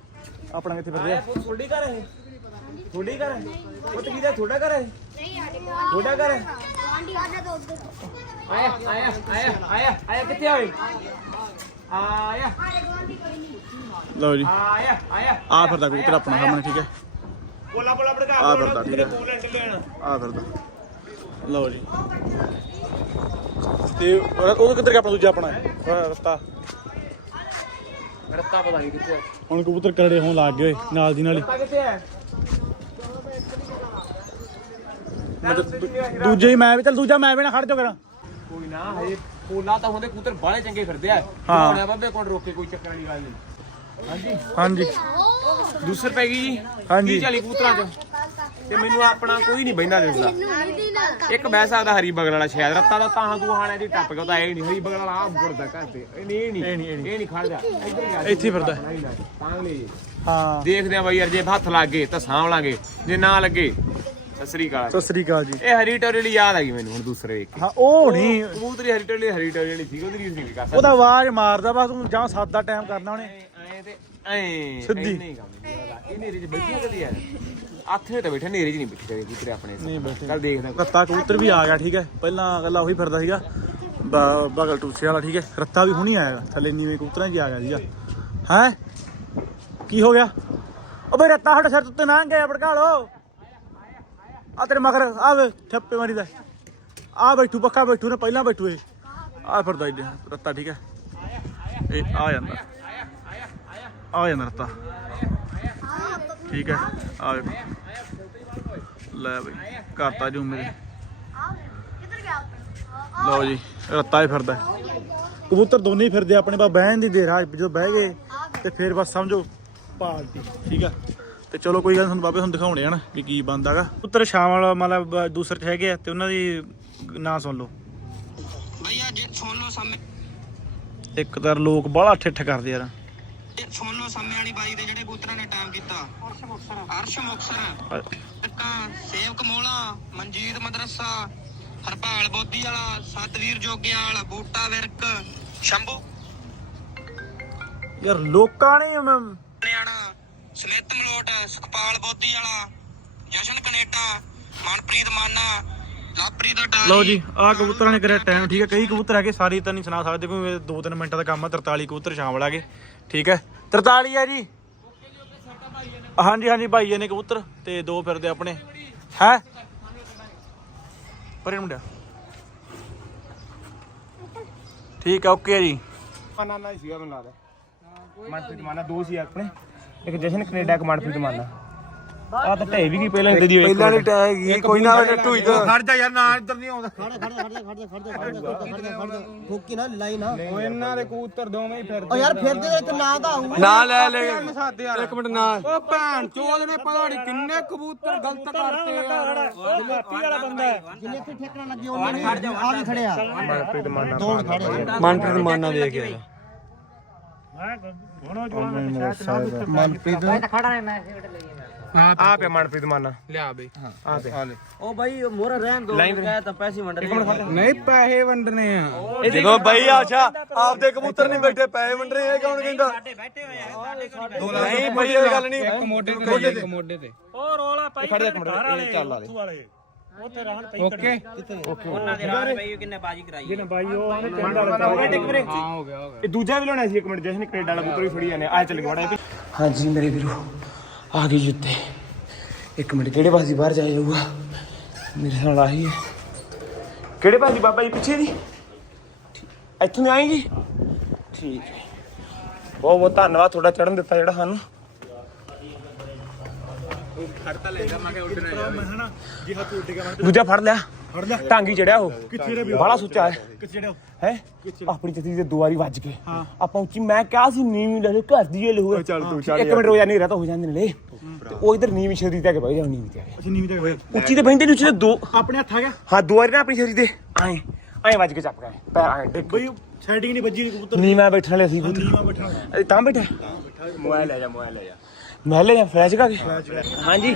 ਆਪਣਾ ਕਿੱਥੇ ਫਿਰ ਰਿਹਾ ਥੋੜੀ ਕਰ ਹੈ ਥੋੜੀ ਕਰ ਹੈ ਉਹ ਤੇ ਕਿਹਦਾ ਥੋੜਾ ਕਰ ਹੈ ਥੋੜਾ ਕਰ ਹੈ ਆਇਆ ਆਇਆ ਆਇਆ ਆਇਆ ਆਇਆ ਕਿੱਥੇ ਆਵੇ ਆਇਆ। ਲਓ ਜੀ। ਆਇਆ ਆਇਆ। ਆ ਫਿਰਦਾ ਕਬੂਤਰ ਆਪਣਾ ਸਾਹਮਣੇ ਠੀਕ ਹੈ? ਬੋਲਾ ਬੋਲਾ ਬੜਕਾ ਆ ਫਿਰਦਾ ਠੀਕ ਹੈ। ਬੋਲ ਐਂਡ ਲੈਣਾ। ਆ ਫਿਰਦਾ। ਲਓ ਜੀ। ਤੇ ਉਹ ਕਿੱਧਰ ਗਿਆ ਆਪਣਾ ਦੂਜਾ ਆਪਣਾ? ਰਸਤਾ। ਰੱਤਾ ਪਤਾ ਨਹੀਂ ਕਿੱਥੇ ਹੈ ਹੁਣ ਕਬੂਤਰ ਕਰੜੇ ਹੋਣ ਲੱਗ ਗਏ ਨਾਲ ਦੀ ਨਾਲ ਹੀ। ਕਿੱਥੇ ਹੈ ਦੂਜੇ ਹੀ ਮੈਂ ਵੀ ਚੱਲ ਦੂਜਾ ਮੈਂ ਵੀ ਨਾ ਖੜ ਜਾ ਕਰਾਂ ਕੋਈ ਨਾ ਹਜੇ ਪੋਲਾ ਤਾਂ ਹੁੰਦੇ ਕੂਤਰ ਬਾਲੇ ਚੰਗੇ ਫਿਰਦੇ ਆ। ਹਾਂ। ਹੁਣ ਬਾਬੇ ਕੋਲ ਰੋਕੇ ਕੋਈ ਚੱਕਰ ਵਾਲੀ ਗੱਲ ਨਹੀਂ। ਹਾਂਜੀ। ਹਾਂਜੀ। ਦੂਸਰ ਪੈ ਗਈ ਜੀ। ਹਾਂਜੀ। 30 40 ਕਬੂਤਰਾਂ ਚ। ਤੇ ਮੈਨੂੰ ਆਪਣਾ ਕੋਈ ਨਹੀਂ ਬੈਂਦਾ ਦਿੰਦਾ ਇੱਕ ਬਹਿ ਸਕਦਾ ਹਰੀ ਬਗਲ ਵਾਲਾ ਸ਼ਾਇਦ ਰੱਤਾ ਦਾ ਤਾਂ ਤੂੰ ਹਾਣੇ ਦੀ ਟੱਪ ਗਿਆ ਤਾਂ ਇਹ ਨਹੀਂ। ਹਰੀ ਬਗਲ ਵਾਲਾ ਆ ਗੁਰਦਾ ਘਰ ਤੇ। ਇਹ ਨਹੀਂ ਇਹ ਨਹੀਂ। ਇਹ ਨਹੀਂ, ਇਹ ਨਹੀਂ। ਇਹ ਨਹੀਂ ਖੜ ਜਾ। ਇੱਧਰ ਇੱਥੇ ਹੀ ਫਿਰਦਾ। ਤਾਂ ਲੈ ਜੀ ਹਾਂ। ਦੇਖਦੇ ਆ ਬਈ ਯਾਰ ਜੇ ਹੱਥ ਲੱਗ ਗਏ ਤਾਂ ਸਾਂਭ ਲਾਂਗੇ। ਜੇ ਨਾ ਲੱਗੇ ਸਤਿ ਸ੍ਰੀ ਅਕਾਲ। ਸਤਿ ਸ੍ਰੀ ਅਕਾਲ ਜੀ। ਇਹ ਹਰੀ ਟੋਰੀ ਵਾਲੀ ਯਾਦ ਆ ਗਈ ਮੈਨੂੰ ਹੁਣ ਦੂਸਰੇ ਵੇਖ ਕੇ। ਹਾਂ ਉਹ ਨਹੀਂ। ਕਬੂਤਰੀ ਹਰੀ ਟੋਰੀ ਹਰੀ ਟੋਰੀ ਵਾਲੀ ਸੀ ਉਹਦੀ ਰੀਸ ਨਹੀਂ ਕਰ ਉਹਦਾ ਆਵਾਜ਼ ਮਾਰਦਾ ਬਸ ਤੂੰ ਜਾਂ ਸਾਦਾ ਟਾਈਮ ਕਰਨਾ ਉਹਨੇ। ਐ ਤੇ ਐ ਸਿੱਧੀ। ਇੰਨੇ ਹੀ ਕੰਮ। ਇਹ ਨੇਰੇ 'ਚ ਬੈਠੀ ਆ ਕਦੀ ਯਾਰ। ਆਥੇ ਤਾਂ ਬੈਠਾ ਨੇਰੇ 'ਚ ਨਹੀਂ ਬੈਠੀ ਕਬੂਤਰ ਆਪਣੇ ਨਹੀਂ ਬੈਠੇ। ਕੱਲ ਦੇਖਦਾ ਰੱਤਾ ਕਬੂਤਰ ਵੀ ਆ ਗਿਆ ਠੀਕ ਹੈ। ਪਹਿਲਾਂ ਗੱਲਾਂ ਉਹੀ ਫਿਰਦਾ ਸੀਗਾ। ਬਗਲ ਟੂਸੇ ਵਾਲਾ ਠੀਕ ਹੈ। ਰੱਤਾ ਵੀ ਹੁਣੀ ਆਇਆ ਥੱਲੇ ਨੀਵੇਂ ਕਬੂਤਰਾਂ 'ਚ ਆ ਗਿਆ ਸੀਗਾ। ਹੈ? ਕੀ ਹੋ ਗਿਆ? ਓ ਬਈ ਰੱਤਾ ਸਾਡੇ ਸਿਰ ਤੋਂ ਉੱਤੇ ਲੰਘ ਗਿਆ ਭੜਕਾ ਲੋ ਆ ਤੇਰੇ ਮਗਰ, ਆ ਵੇ ਠੱਪੇ ਮਾਰੀ ਦਾ। ਆ ਬੈਠੂ ਪੱਕਾ ਬੈਠੂ ਨੇ, ਪਹਿਲਾਂ ਬੈਠੂ ਇਹ। ਆ ਫਿਰਦਾ ਇੱਥੇ ਰੱਤਾ, ਠੀਕ ਹੈ? ਇਹ ਆ ਜਾਂਦਾ। ਆ ਜਾਂਦਾ ਰੱਤਾ। ਠੀਕ ਹੈ? ਆ ਵੇਖੋ। ਲੈ ਬਈ ਕਰਤਾ ਜੂ ਮੇਰੇ। ਲਓ ਜੀ, ਰੱਤਾ ਹੀ ਫਿਰਦਾ। ਕਬੂਤਰ ਦੋਨੇ ਹੀ ਫਿਰਦੇ ਆਪਣੇ ਬਾ ਬਹਿਣ ਦੀ ਦੇਰ ਆ, ਜਦੋਂ ਬਹਿ ਗਏ ਤੇ ਫਿਰ ਬਸ ਸਮਝੋ ਪਾਲਟੀ ਠੀਕ ਆ ਤੇ ਚਲੋ ਕੋਈ ਗੱਲ ਨੀ, ਤੁਹਾਨੂੰ ਬਾਬੇ ਤੁਹਾਨੂੰ ਦਿਖਾਉਣੇ ਹਨ ਵੀ ਕੀ ਬੰਦਾਗਾ ਕਬੂਤਰ ਸ਼ਾਮ ਵਾਲਾ ਮਤਲਬ ਦੂਸਰੇ ਚ ਹੈਗੇ ਆ ਤੇ ਉਹਨਾਂ ਦੀ ਨਾਂ ਸੁਣ ਲਓ। ਭਈਆ ਜੇ ਸੁਣ ਲਓ ਸਾਹਮਣੇ। ਇੱਕ ਤਾਂ ਲੋਕ ਬਾਹਲਾ ਠਿੱਠ ਕਰਦੇ ਯਾਰ। ਸੁਣ ਲਓ ਸਾਹਮਣੇ ਵਾਲੀ ਬਾਈ ਦੇ ਜਿਹੜੇ ਕਬੂਤਰਾਂ ਨੇ ਟਾਈਮ ਕੀਤਾ। ਅਰਸ਼ ਮੁਕਸਰ ਅਰਸ਼ ਮੁਕਸਰ ਟੱਕਾ ਸੇਵਕ ਮੋਲਾ ਮਨਜੀਤ ਮਦਰਸਾ ਹਰਪਾਲ ਬੋਦੀ ਵਾਲਾ ਸਤਵੀਰ ਜੋਗਿਆਲ ਬੂਟਾ ਵਿਰਕ ਸ਼ੰਭੂ। ਯਾਰ ਲੋਕਾਂ ਨੇ ਮ- ਨਿਆਣਾ ਸਮਿਤ ਮਲੋਟ ਸੁਖਪਾਲ ਬੋਦੀ ਵਾਲਾ ਜਸ਼ਨ ਕਨੇਡਾ ਮਨਪ੍ਰੀਤ ਮਾਨਾ ਲਾਪ੍ਰੀਤ ਦਾ ਲਓ ਜੀ ਆਹ ਕਬੂਤਰਾਂ ਨੇ ਕਰਿਆ ਟਾਈਮ ਠੀਕ ਹੈ ਕਈ ਕਬੂਤਰ ਹੈਗੇ ਸਾਰੀ ਤਾਂ ਨਹੀਂ ਸੁਣਾ ਸਕਦੇ ਕੋਈ 2-3 ਮਿੰਟਾਂ ਦਾ ਕੰਮ ਆ 43 ਕਬੂਤਰ ਸ਼ਾਮਲ ਆਗੇ ਠੀਕ ਹੈ। 43 ਹੈ ਜੀ। ਹਾਂਜੀ ਹਾਂਜੀ ਭਾਈ ਨੇ ਕਬੂਤਰ ਤੇ ਦੋ ਫਿਰਦੇ ਆਪਣੇ। ਹੈ? ਪਰੇ ਮੁੰਡਿਆ। ਠੀਕ ਹੈ ਓਕੇ ਜੀ। ਮਾਨਾ ਸੀਗਾ ਮੈਨੂੰ ਲੱਗਦਾ। ਮਨਪ੍ਰੀਤ ਮਾਨਾ ਦੋ ਸੀ ਆਪਣੇ। ਇੱਕ ਜਸ਼ਨ ਕੈਨੇਡਾ ਕਮਾਂਡ ਫੀਲਡ ਮਾਨਾ ਆ ਤਾਂ ਢੇ ਵੀ ਗਈ ਪਹਿਲਾਂ ਇੰਦੀ ਦੀ ਹੋਈ ਪਹਿਲਾਂ ਨਹੀਂ ਟਾਇ ਕੋਈ ਨਾ ਟੁਈ ਤਾਂ ਖੜ ਜਾ ਯਾਰ ਨਾ ਇੱਧਰ ਨਹੀਂ ਆਉਂਦਾ ਖੜ ਖੜ ਖੜ ਖੜ ਖੜ ਖੜ ਖੜ ਠੋਕੀ ਨਾ ਲਾਈ ਨਾ ਉਹ ਇਹਨਾਂ ਦੇ ਕੂਤਰ ਦੋਵੇਂ ਹੀ ਫਿਰਦੇ ਓ ਯਾਰ ਫਿਰਦੇ ਤੇ ਇੱਕ ਨਾਂ ਤਾਂ ਆਊਗਾ ਨਾਂ ਲੈ ਲੈ ਇੱਕ ਮਿੰਟ ਨਾ ਓ ਭੈਣ ਚੋਦ ਨੇ ਪਹਾੜੀ ਕਿੰਨੇ ਕਬੂਤਰ ਗਲਤ ਕਰਤੇ ਯਾਰ ਲੱਤੀ ਵਾਲਾ ਬੰਦਾ ਹੈ ਜਿੰਨੇ ਤੇ ਠੇਕਣਾ ਲੱਗੇ ਉਹਨੇ ਖੜ ਜਾ ਆ ਵੀ ਖੜਿਆ ਮਨਪ੍ਰੀਤ ਮਾਨਾ ਮਨਪ੍ਰੀਤ ਮਾਨਾ ਵੇਖ ਯਾਰ ਮੈਂ ਹੁਣ ਉਹ ਜੋੜਾ ਵਿੱਚ ਸ਼ਾਇਦ ਨਾ ਉੱਤੇ ਮਨਪ੍ਰੀਤ ਆ ਪਿਆ ਮਨਪ੍ਰੀਤ ਮਾਨਾ ਲਿਆ ਬਈ। ਆ ਤੇ ਉਹ ਬਾਈ ਮੋਰਾ ਰਹਿਣ ਦੋ ਕਹਿ ਤਾਂ ਪੈਸੇ ਵੰਡ ਰਹੇ ਨਹੀਂ ਪੈਸੇ ਵੰਡਨੇ ਆ। ਜਦੋਂ ਬਾਈ ਆਸ਼ਾ ਆਪਦੇ ਕਬੂਤਰ ਨਹੀਂ ਬੈਠੇ ਪੈਸੇ ਵੰਡ ਰਹੇ ਇਹ ਕੌਣ ਕਹਿੰਦਾ? ਸਾਡੇ ਬੈਠੇ ਹੋਏ ਆ ਸਾਡੇ ਕੋਲ ਨਹੀਂ ਬਈ ਇਹ ਗੱਲ ਨਹੀਂ। ਇੱਕ ਮੋਢੇ ਤੇ ਇੱਕ ਮੋਢੇ ਤੇ। ਉਹ ਰੋਲਾ ਪਾਈ ਘਰ ਵਾਲੇ ਤੂੰ ਵਾਲੇ। ਉੱਥੇ ਰਹਿਣ ਪਈ ਓਕੇ। ਉਹਨਾਂ ਦੇ ਰਾਤ ਪਈ ਕਿੰਨੇ ਬਾਜੀ ਕਰਾਈ ਬਾਈ ਉਹ ਆਨੇ ਚੰਗਾ ਹਾਂ ਹੋ ਗਿਆ ਹੋ ਗਿਆ। ਇਹ ਦੂਜਾ ਵੀ ਲੈਣਾ ਸੀ ਇੱਕ ਮਿੰਟ ਜਸ਼ਨ ਕੈਨੇਡਾ ਵਾਲਾ ਪੁੱਤਰ ਵੀ ਫੜੀ ਜਾਂਦੇ ਆ। ਚੱਲ ਗਿਆ ਵੜਾ ਹਾਂਜੀ ਮੇਰੇ ਵੀਰੋ ਆ ਗਏ ਜੁੱਤੇ। ਇੱਕ ਮਿੰਟ ਕਿਹੜੇ ਪਾਸੇ ਬਾਹਰ ਜਾਇਆ ਜਾਊਗਾ? ਮੇਰੇ ਨਾਲ ਆਹੀ ਹੈ। ਕਿਹੜੇ ਪਾਸੇ ਬਾਬਾ ਜੀ ਪਿੱਛੇ ਦੀ ਇੱਥੋਂ ਆਏਗੀ ਠੀਕ ਬਹੁਤ ਬਹੁਤ ਧੰਨਵਾਦ ਤੁਹਾਡਾ ਚੜਨ ਦਿੱਤਾ ਜਿਹੜਾ ਸਾਨੂੰ। ਦੂਜਾ ਫੜ ਲਿਆ। ਫੜ ਲਿਆ। ਟਾਂਗੀ ਚੜਿਆ ਉਹ। ਕਿੱਥੇ ਰੇ ਬਾਲਾ ਸੁੱਚਾ ਹੈ। ਕਿੱਥੇ ਹੈ? ਆਪਣੀ ਚਤੀ ਦੇ ਦੋ ਵਾਰੀ ਵੱਜ ਗਏ। ਆਪਾਂ ਉੱਚੀ ਮੈਂ ਕਿਹਾ ਸੀ ਨੀਵੀਂ ਲੈ ਘਰ ਦੀ ਇਹ ਲਹੂ ਚੱਲ ਤੂੰ ਇੱਕ ਮਿੰਟ ਰੋਇਆ ਨਹੀਂ ਰਹਤਾ ਹੋ ਜਾਂਦੇ ਨੇ ਲੈ। ਤੇ ਉਹ ਇਧਰ ਨੀਵੀਂ ਸ਼ਰੀ ਤੇ ਆ ਕੇ ਬਹਿ ਜਾ ਨੀਵੀਂ ਤੇ ਆ ਕੇ। ਅਸੀਂ ਨੀਵੀਂ ਤੇ ਉੱਚੀ ਤੇ ਬਹਿੰਦੇ ਨੇ ਉੱਚੀ ਤੇ ਦੋ ਆਪਣੇ ਹੱਥ ਆ ਗਿਆ? ਹਾਂ ਦੋ ਵਾਰੀ ਨਾ ਆਪਣੀ ਸ਼ਰੀ ਤੇ। ਆਏ ਆਏ ਵੱਜ ਕੇ ਚੱਪ ਗਏ। ਪੈਰ ਆਏ ਡਿੱਗ ਬਈ ਸੈਟਿੰਗ ਨਹੀਂ ਵੱਜੀ ਕਬੂਤਰ ਨੀਵਾਂ ਬੈਠਣ ਵਾਲੇ ਸੀ ਪੁੱਤ ਨੀਵਾਂ ਬੈਠਾ। ਤਾਂ ਬੈਠਾ ਮੋਬਾਈਲ ਲੈ ਜਾ ਮੋਬਾਈਲ ਲੈ ਜਾ। ਮੈਂ ਲੈ ਜਾ ਫਲੈਸ਼ ਕਾ ਕੇ ਹਾਂਜੀ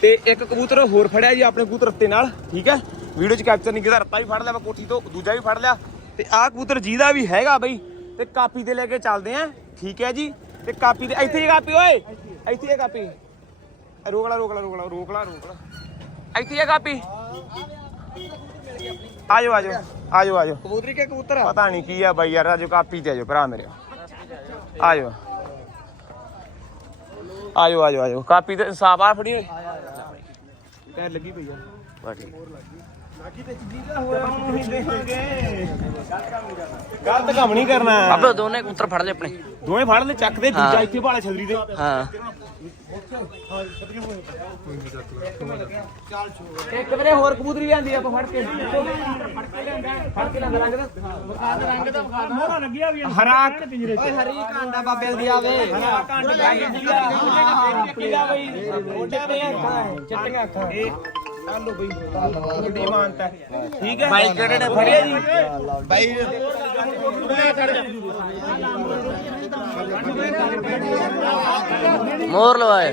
ਤੇ ਇੱਕ ਕਬੂਤਰ ਹੋਰ ਫੜਿਆ ਜੀ ਆਪਣੇ ਕਬੂਤਰ ਰੱਤੇ ਨਾਲ ਠੀਕ ਹੈ? ਵੀਡੀਓ ਚ ਕੈਪਚਰ ਨਹੀਂ ਕੀਤਾ ਰੱਤਾ ਵੀ ਫੜ ਲਿਆ ਮੈਂ ਕੋਠੀ ਤੋਂ ਦੂਜਾ ਵੀ ਫੜ ਲਿਆ। ਤੇ ਆਹ ਕਬੂਤਰ ਜਿਹਦਾ ਵੀ ਹੈਗਾ ਬਈ ਤੇ ਕਾਪੀ ਤੇ ਲੈ ਕੇ ਚੱਲਦੇ ਆਂ ਠੀਕ ਹੈ ਜੀ? ਤੇ ਕਾਪੀ ਤੇ ਇੱਥੇ ਹੀ ਕਾਪੀ ਓਏ! ਇੱਥੇ ਹੀ ਹੈ ਕਾਪੀ। ਰੋਕ ਲਾ ਰੋਕ ਲਾ ਰੋਕ ਲਾ ਰੋਕ ਲਾ ਰੋਕ ਲਾ। ਇੱਥੇ ਹੀ ਹੈ ਕਾਪੀ। ਆਜੋ ਆਜੋ ਆਜੋ ਆਜੋ। ਕਬੂਤਰੀ ਕੇ ਕਬੂਤਰ ਪਤਾ ਨਹੀਂ ਕੀ ਆ ਬਾਈ ਯਾਰ ਆਜੋ ਕਾਪੀ ਤੇ ਆਜੋ ਭਰਾ ਮੇਰੇ। ਆਜੋ। ਆਜੋ ਆਜੋ ਆਜੋ। ਕਾਪੀ ਤੇ ਇਨਸਾਫ ਆ ਫੜੀ ਓਏ ਪੈਰ ਲੱਗੀ ਪਈ ਆ। ਬਸ ਠੀਕ। ਗਲਤ ਕੰਮ ਨਹੀਂ ਕਰਨਾ। ਅਬੇ ਦੋਨੇ ਕਬੂਤਰ ਫੜ ਲੈ ਆਪਣੇ। ਦੋਵੇਂ ਫੜ ਲੈ ਚੱਕ ਦੇ ਦੂਜਾ ਇੱਥੇ ਭਾਲੇ ਛਲਰੀ ਦੇ। ਹਾਂ। ਇੱਕ ਵੀਰੇ ਹੋਰ ਕਬੂਤਰੀ ਲਿਆਂਦੀ ਆਪਾਂ ਫੜ ਕੇ। ਫੜ ਕੇ ਲਿਆਂਦਾ ਫੜ ਕੇ ਲਿਆਂਦਾ ਰੰਗ ਦਾ ਵਿਖਾ ਦੇ ਰੰਗ ਦਾ ਵਿਖਾ ਦੇ ਮੋਹਰਾ ਲੱਗਿਆ ਵੀ ਹਰਾ ਪਿੰਜਰੇ ਓਏ ਹਰੀ ਕਾਂਡਾ ਬਾਬਿਆਂ ਦੀ ਆਵੇ। ਹਰਾ ਕਾਂਡਾ ਬਾਬਿਆਂ ਦੀ ਆਵੇ ਕਿਲਾ ਬਈ ਮੋਟਾ ਬਈ ਅੱਖਾਂ ਚਿੱਟੀਆਂ ਅੱਖਾਂ ਆਲੋ ਬਈ ਵੱਡੀ ਮਾਨਤਾ ਠੀਕ ਹੈ ਬਾਈ ਕਿਹੜੇ ਨੇ ਫੜਿਆ ਜੀ? ਬਾਈ ਮੈਂ ਚੜ ਜਾ ਮੋਹਰ ਲਵਾਏ।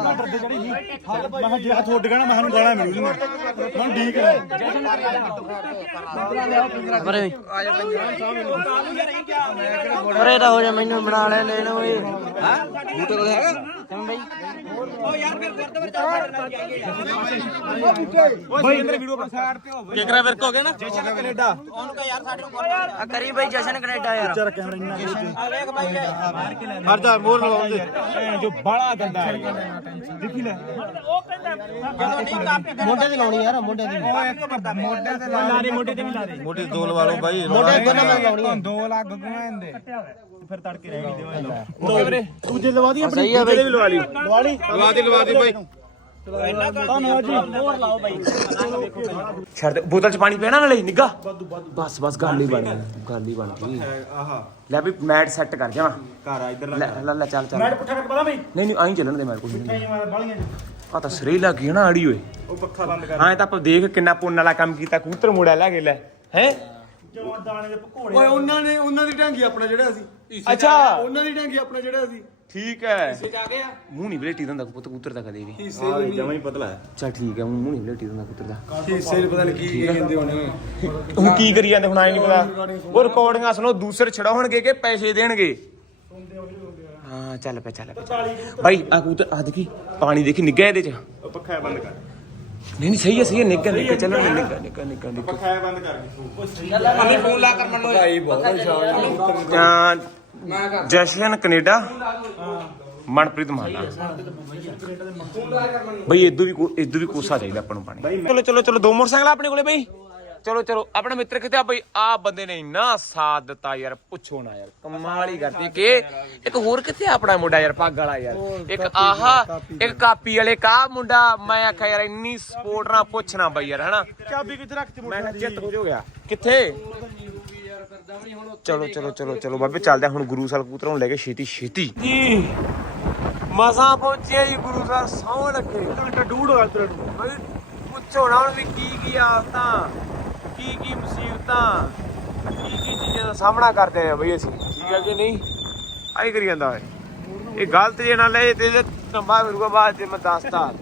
ਮੈਂ ਕਿਹਾ ਜੇ ਹੱਥ ਉੱਡ ਗਿਆ ਨਾ ਮੈਂ ਸਾਨੂੰ ਗਾਲਾਂ ਮਿਲੂ ਮੈਂ ਠੀਕ ਹੈ। ਪਰੇ ਦਾ ਹੋ ਜਾ ਮੈਨੂੰ ਬਣਾ ਲੈ ਲੈਣ ਓਏ। ਕਿਕਰਾ ਵਰਕ ਹੋ ਗਿਆ ਨਾ। ਜਸ਼ਨ ਕੈਨੇਡਾ ਆ ਕਰੀ ਬਈ ਜਸ਼ਨ ਕੈਨੇਡਾ ਯਾਰ। ਚਾਰ ਕੈਮਰਾ ਇੰਨਾ ਹਰ ਜਾ ਮੋਰ ਲਵਾਉਂਦੇ। ਜੋ ਬਾਲਾ ਗੰਦਾ ਹੈ। ਦੇਖੀ ਲੈ। ਮੋਢੇ ਤੇ ਲਾਉਣੀ ਯਾਰ ਮੋਢੇ ਤੇ ਮੋਢੇ ਤੇ ਲਾ ਦੇ ਮੋਢੇ ਤੇ ਵੀ ਲਾ ਦੇ। ਮੋਟੇ ਦੋ ਲਵਾ ਲਓ ਬਾਈ ਮੋਢੇ ਲਾਉਣੀ ਦੋ ਲੱਗ ਗੁਆਂਦੇ ਫਿਰ ਤੜਕੇ ਰਹਿ ਗਈ ਦੇ ਵੀਰੇ ਦੂਜੇ ਲਵਾ ਦੀ ਆਪਣੀ। ਦੂਜੇ ਵੀ ਲਵਾ ਲਈ ਲਵਾ ਲਈ। ਲਵਾ ਦੇ ਲਵਾ ਦੇ ਬਾਈ। ਛੱਡ ਦੇ ਬੋਤਲ ਚ ਪਾਣੀ ਪੈਣਾ ਨਾਲੇ ਨਿੱਗਾ ਬਸ ਬਸ ਗੱਲ ਹੀ ਬਣ ਗਈ ਗੱਲ ਹੀ ਬਣ ਗਈ। ਆਹਾ। ਲੈ ਵੀ ਮੈਟ ਸੈੱਟ ਕਰ ਜਾਵਾਂ ਘਰ ਆ ਇੱਧਰ ਲੈ ਲੈ ਲੈ ਚੱਲ ਚੱਲ। ਮੈਂ ਪੁੱਠਾ ਕੱਟ ਪਤਾ ਬਈ। ਨਹੀਂ ਨਹੀਂ ਆਈ ਚੱਲਣ ਦੇ ਮੈਟ ਕੋਈ ਨਹੀਂ। ਬਾਲੀਆਂ ਆ ਤਾਂ ਸਰੀ ਲੱਗੀ ਨਾ ਆੜੀ ਓਏ। ਉਹ ਪੱਖਾ ਬੰਦ ਕਰ। ਹਾਂ ਇਹ ਤਾਂ ਆਪਾਂ ਦੇਖ ਕਿੰਨਾ ਪੁੰਨ ਵਾਲਾ ਕੰਮ ਕੀਤਾ ਕਬੂਤਰ ਮੁੜਿਆ ਲੈ ਕੇ ਲੈ। ਹੈ? ਜਵਾਂ ਦਾਣੇ ਦੇ ਪਕੌੜੇ ਓਏ ਉਹਨਾਂ ਨੇ ਉਹਨਾਂ ਦੀ ਢਾਂਗੀ ਆਪਣਾ ਜਿਹੜਾ ਸੀ ਅੱਛਾ। ਉਹਨਾਂ ਦੀ ਢਾਂਗੀ ਆਪਣਾ ਜਿਹੜਾ ਸੀ। ਠੀਕ ਹੈ। ਮੂੰਹ ਨਹੀਂ ਬਲੇਟੀ ਦਿੰਦਾ ਪੁੱਤ ਕਬੂਤਰ ਦਾ ਕਦੇ ਵੀ। ਹਾਂ ਜਮਾ ਹੀ ਪਤਲਾ ਹੈ। ਚੱਲ ਠੀਕ ਹੈ ਮੂੰਹ ਨਹੀਂ ਬਲੇਟੀ ਦਿੰਦਾ ਕਬੂਤਰ ਦਾ। ਹਿੱਸੇ ਪਤਾ ਨਹੀਂ ਕੀ ਕਹਿੰਦੇ ਹੋਣੇ। ਹੁਣ ਕੀ ਕਰੀ ਜਾਂਦੇ ਹੁਣ ਆਈ ਨਹੀਂ ਪਤਾ। ਉਹ ਰਿਕਾਰਡਿੰਗਾਂ ਸੁਣੋ ਦੂਸਰੇ ਛੜਾਉਣਗੇ ਕਿ ਪੈਸੇ ਦੇਣਗੇ? ਹਾਂ ਚੱਲ ਪੈ ਚੱਲ ਭਾਈ ਆ ਕਬੂਤਰ ਆ ਦੇਖੀ ਪਾਣੀ ਦੇਖੀ ਨਿੱਗਾ ਇਹਦੇ ਚ। ਪੱਖਾ ਬੰਦ ਕਰ। ਨਹੀਂ ਨਹੀਂ ਸਹੀ ਹੈ ਸਹੀ ਹੈ ਨਿੱਗਾ ਨਿੱਗਾ ਚੱਲਣ ਦੇ ਨਿੱਗਾ ਨਿੱਗਾ ਨਿੱਗਾ ਨਿੱਗਾ ਪੱਖਾ ਬੰਦ ਕਰ। ਜਸ਼ਨ ਕੈਨੇਡਾ। ਮਨਪ੍ਰੀਤ ਮਾਨਾ ਬਈ ਇਦੋਂ ਵੀ ਕੋ- ਇਦੋਂ ਵੀ ਕੋਸਾ ਚਾਹੀਦਾ ਆਪਾਂ ਨੂੰ ਪਾਣੀ। ਚਲੋ ਚਲੋ ਚਲੋ ਦੋ ਮੋਟਰਸਾਈਕਲ ਆਪਣੇ ਕੋਲੇ ਬਈ। ਚਲੋ ਚਲੋ ਆਪਣਾ ਮਿੱਤਰ ਕਿਤੇ ਆ? ਬਈ ਆ ਬੰਦੇ ਨੇ ਇੰਨਾ ਸਾਥ ਦਿੱਤਾ ਯਾਰ ਪੁੱਛੋ ਨਾ ਯਾਰ ਕਮਾਲ ਹੀ ਕਰਦੀ ਕਿ ਇੱਕ ਹੋਰ ਕਿੱਥੇ ਆ ਆਪਣਾ ਮੁੰਡਾ ਯਾਰ ਪੱਗ ਵਾਲਾ ਯਾਰ? ਇੱਕ ਆਹਾ ਇੱਕ ਕਾਪੀ ਵਾਲੇ ਕਾ ਮੁੰਡਾ? ਮੈਂ ਆਖਿਆ ਯਾਰ ਇੰਨੀ ਸਪੋਰਟ ਨਾਲ ਪੁੱਛਣਾ ਬਈ ਯਾਰ ਹਨਾ? ਚਾਬੀ ਕਿੱਥੇ ਰੱਖਤੀ ਮੈਂ ਕਿਹਾ ਚਿੱਤ ਹੋ ਗਿਆ ਕਿੱਥੇ? ਚਲੋ ਚਲੋ ਚਲੋ ਚਲੋ ਬਾਬੇ ਚੱਲਦੇ ਹਾਂ ਹੁਣ ਗੁਰੂ ਸਾਹਿਬ ਕਬੂਤਰਾਂ ਨੂੰ ਲੈ ਕੇ ਛੇਤੀ ਛੇਤੀ। ਜੀ ਮਸਾਂ ਪਹੁੰਚਿਆ ਜੀ ਗੁਰੂ ਸਾਹਿਬ ਸੌਂ ਲੱਗੇ। ਘੰਟਾ ਡੂੜ ਹੋਇਆ ਤੇਰਾ ਬਈ ਪੁੱਛੋ ਨਾ ਹੁਣ ਵੀ ਕੀ ਕੀ ਆਫਤਾਂ ਕੀ ਕੀ ਮੁਸੀਬਤਾਂ ਕੀ ਕੀ ਚੀਜ਼ਾਂ ਦਾ ਸਾਹਮਣਾ ਕਰਦੇ ਆ ਬਈ ਅਸੀਂ। ਠੀਕ ਹੈ ਕਿ ਨਹੀਂ? ਆਈ ਕਰੀ ਜਾਂਦਾ ਓਏ। ਇਹ ਗਲਤ ਜੇ ਨਾਲ ਇਹ ਤੇ ਨੰਬਾ ਫਿਰੂਗਾ ਬਾਅਦ ਜੇ ਮੈਂ ਦੱਸਤਾ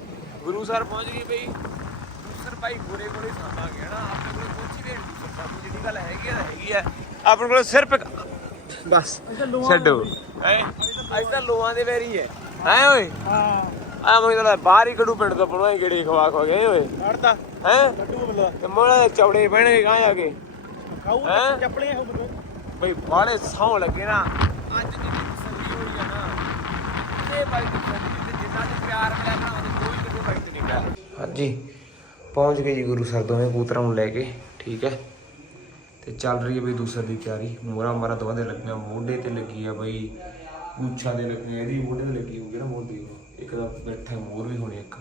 ਗੁਰੂ ਸਾਹਿਬ ਪਹੁੰਚ ਗਏ ਬਈ। ਦੂਸਰ ਭਾਈ ਗੋਰੇ ਕੋਲੇ ਸਾਂਭਾਂਗੇ ਨਾ ਆਪਣੇ ਕੋਲੇ ਪਹੁੰਚੀ ਦੇ ਜਿਹੜੀ ਗੱਲ ਹੈਗੀ ਆ ਹੈਗੀ ਆ। ਆਪਣੇ ਕੋਲੇ ਸਿਰਫ ਇੱਕ ਬਸ ਛੱਡੋ। ਹੈ? ਅੱਜ ਤਾਂ ਲੋਆਂ ਦੇ ਵੈਰੀ ਹੈ। ਹੈ ਓਏ? ਹਾਂ। ਆ ਮੈਂ ਤਾਂ ਬਾਹਰ ਹੀ ਕੜੂ ਪਿੰਡ ਤੋਂ ਬਣਵਾਈ ਗੇੜੀ ਖਵਾ ਖਵਾ ਗਏ ਓਏ। ਅੜਦਾ ਹੈ? ਲੱਡੂ ਬੰਦਾ ਤੇ ਮੋੜਾ ਚੌੜੇ ਪੈਣਗੇ ਗਾਂ ਜਾ ਕੇ। ਖਾਊ ਹੈਂ? ਚੱਪਲੀਆਂ ਹੋ ਬੰਦੇ ਬਈ ਬਾਲੇ ਸੌ ਲੱਗੇ ਨਾ। ਅੱਜ ਦੀ ਵੀ ਤਸੱਲੀ ਹੋਈ ਆ ਨਾ ਇਹ ਬਾਈ ਜਿੰਨਾ ਚ ਪਿਆਰ ਮਿਲਿਆ ਨਾ ਉਹਦੇ ਕੋਈ ਤੇ ਕੋਈ ਬਾਈ ਤੇ ਨਹੀਂ ਪਿਆ ਹਾਂਜੀ। ਪਹੁੰਚ ਗਏ ਜੀ ਗੁਰੂ ਸਰ ਦੋਵੇਂ ਨੂੰ ਲੈ ਕੇ ਠੀਕ ਹੈ? ਤੇ ਚੱਲ ਰਹੀ ਹੈ ਬਈ ਦੂਸਰ ਦੀ ਤਿਆਰੀ। ਮੋਰਾ ਮਾਰਾ ਦੋਵਾਂ ਦੇ ਲੱਗੀਆਂ, ਮੋਢੇ ਤੇ ਲੱਗੀ ਆ ਬਈ, ਗੁੱਛਾ ਦੇ ਲੱਗੀਆਂ, ਇਹਦੀ ਮੋਢੇ ਤੇ ਲੱਗੀ ਹੋਊਗੀ ਨਾ ਮੋਰ ਦੀ ਇੱਕ ਦਾ ਬੈਠਾ, ਮੋਰ ਵੀ ਹੋਣੀ ਇੱਕ।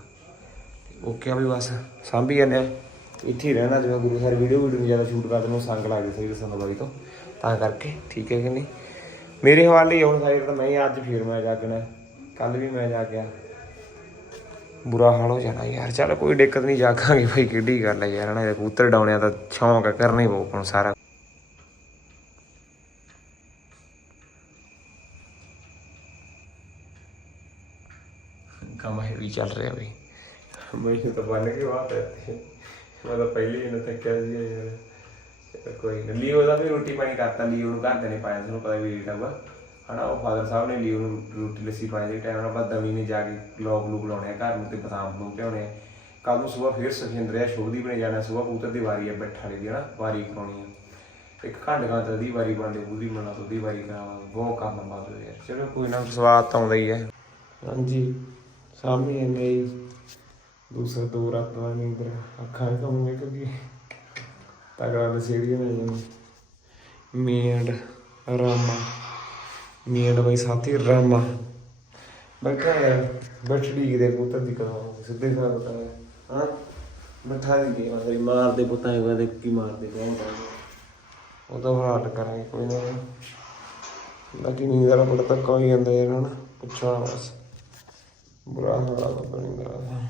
ਓਕੇ ਆ ਵੀ ਬਸ, ਸਾਂਭੀ ਜਾਂਦੇ ਆ। ਇੱਥੇ ਹੀ ਰਹਿਣਾ, ਜਿਵੇਂ ਗੁਰੂ ਸਾਹਿਬ ਵੀਡੀਓ ਵੀਡੀਓ ਜ਼ਿਆਦਾ ਸ਼ੂਟ ਕਰਦੇ ਨੂੰ ਸੰਗ ਲੱਗਦੀ ਸਹੀ ਦਸੰਦ ਬਾਈ ਤੋਂ। ਤਾਂ ਕਰਕੇ, ਠੀਕ ਹੈ ਕਿ ਨਹੀਂ? ਮੇਰੇ ਹਵਾਲੇ ਹੀ ਹੁਣ ਸਾਈਡ ਤਾਂ ਮੈਂ ਹੀ ਅੱਜ ਫੇਰ ਮੈਂ ਜਾਗਣਾ ਕੱਲ ਵੀ ਮੈਂ ਜਾਗਿਆ ਬੁਰਾ ਹਾਲ ਹੋ ਜਾਣਾ ਯਾਰ, ਚੱਲ ਕੋਈ ਦਿੱਕਤ ਨਹੀਂ, ਜਾਗਾਂਗੇ ਭਾਈ ਕਿੱਡੀ ਗੱਲ ਹੈ ਯਾਰ ਨਾ ਕਬੂਤਰ ਡਾਉਣਿਆ ਤਾਂ ਸ਼ੌਂਕ ਆ, ਕਰਨਾ ਹੀ ਪਊ ਆਪਾਂ ਸਾਰਾ ਕੰਮ ਹੈ ਵੀ ਚੱਲ ਰਿਹਾ ਬਈ ਮੈਨੂੰ ਤਾਂ ਬਣ ਕੇ ਬਾਤ ਹੈ ਮੈਂ ਤਾਂ ਪਹਿਲੇ ਹੀ ਨਾ ਥੱਕਿਆ ਸੀ ਯਾਰ ਕੋਈ ਨਾ ਲੀਓ ਦਾ ਵੀ ਰੋਟੀ ਪਾਣੀ ਕਰਤਾ ਲੀਓ ਨੂੰ ਘਰ ਦੇ ਨੇ ਪਾਇਆ ਤੁਹਾਨੂੰ ਪਤਾ ਵੀ ਲੇਟ ਆਊਗਾ। ਹਨਾ ਉਹ ਫਾਦਰ ਸਾਹਿਬ ਨੇ ਲੀਓ ਨੂੰ ਰੋਟੀ ਲੱਸੀ ਪਾਈ ਦੇ ਟਾਈਮ ਨਾਲ ਬਾਅਦ ਦਮੀ ਨੇ ਜਾ ਕੇ ਲੋਕ ਲੂਕ ਲਾਉਣੇ ਆ ਘਰ ਨੂੰ ਤੇ ਬਦਾਮ ਨੂੰ ਪਿਆਉਣੇ ਆ। ਕੱਲ ਨੂੰ ਸਵੇਰ ਫੇਰ ਸੁਖਿੰਦਰਿਆ ਸ਼ੋਭਦੀ ਬਣੇ ਜਾਣਾ ਸਵੇਰ ਕਬੂਤਰ ਦੀ ਵਾਰੀ ਹੈ ਬੈਠਾ ਵਾਲੀ ਦੀ ਹਨਾ ਵਾਰੀ ਕਰਾਉਣੀ ਆ। ਇੱਕ ਘੰਟ ਘੰਟ ਦੀ ਵਾਰੀ ਬਣਦੇ ਪੂਰੀ ਮਨਾ ਤੋਂ ਦੀ ਵਾਰੀ ਕਰਾਵਾਂ ਬਹੁਤ ਕੰਮ ਬਾਤ ਹੋਇਆ ਚਲੋ ਕੋਈ ਨਾ ਸਵਾਦ ਤਾਂ ਆਉਂਦਾ ਹੀ ਹੈ ਹਾਂਜੀ। ਸਾਹਮਣੇ ਇਹਨੇ ਦੂਸਰਾ ਦੋ ਰਾਤ ਦਾ ਨੀਂਦਰ ਅੱਖਾਂ ਹੀ ਕੰਮ ਤਗੜਾ ਦਾ ਸੀੜੀਆਂ ਨੇ ਜਨ ਮੀਂਡ ਰਾਮਾ ਮੀਂਡ ਬਈ ਸਾਥੀ ਰਾਮਾ। ਬੈਠਾ ਯਾਰ ਬੈਠ ਦੇ ਕਬੂਤਰ ਦੀ ਕਰਾਂ ਸਿੱਧੇ ਸਾਹ ਬਤਾ ਹਾਂ? ਬੈਠਾ ਦੀ ਗੇਮ ਆ ਮਾਰਦੇ ਪੁੱਤਾਂ ਇਹ ਵਾਦੇ ਕੀ ਮਾਰਦੇ ਬਹੁਤ ਉਹ ਤਾਂ ਹੱਲ ਕਰਾਂਗੇ, ਕੋਈ ਨਾ। ਬਾਕੀ ਨੀਂਦ ਵਾਲਾ ਬੜਾ ਤੱਕ ਹੋਈ ਜਾਂਦਾ ਯਾਰ ਹਨਾ ਪੁੱਛਣਾ ਬਸ। брат брат брат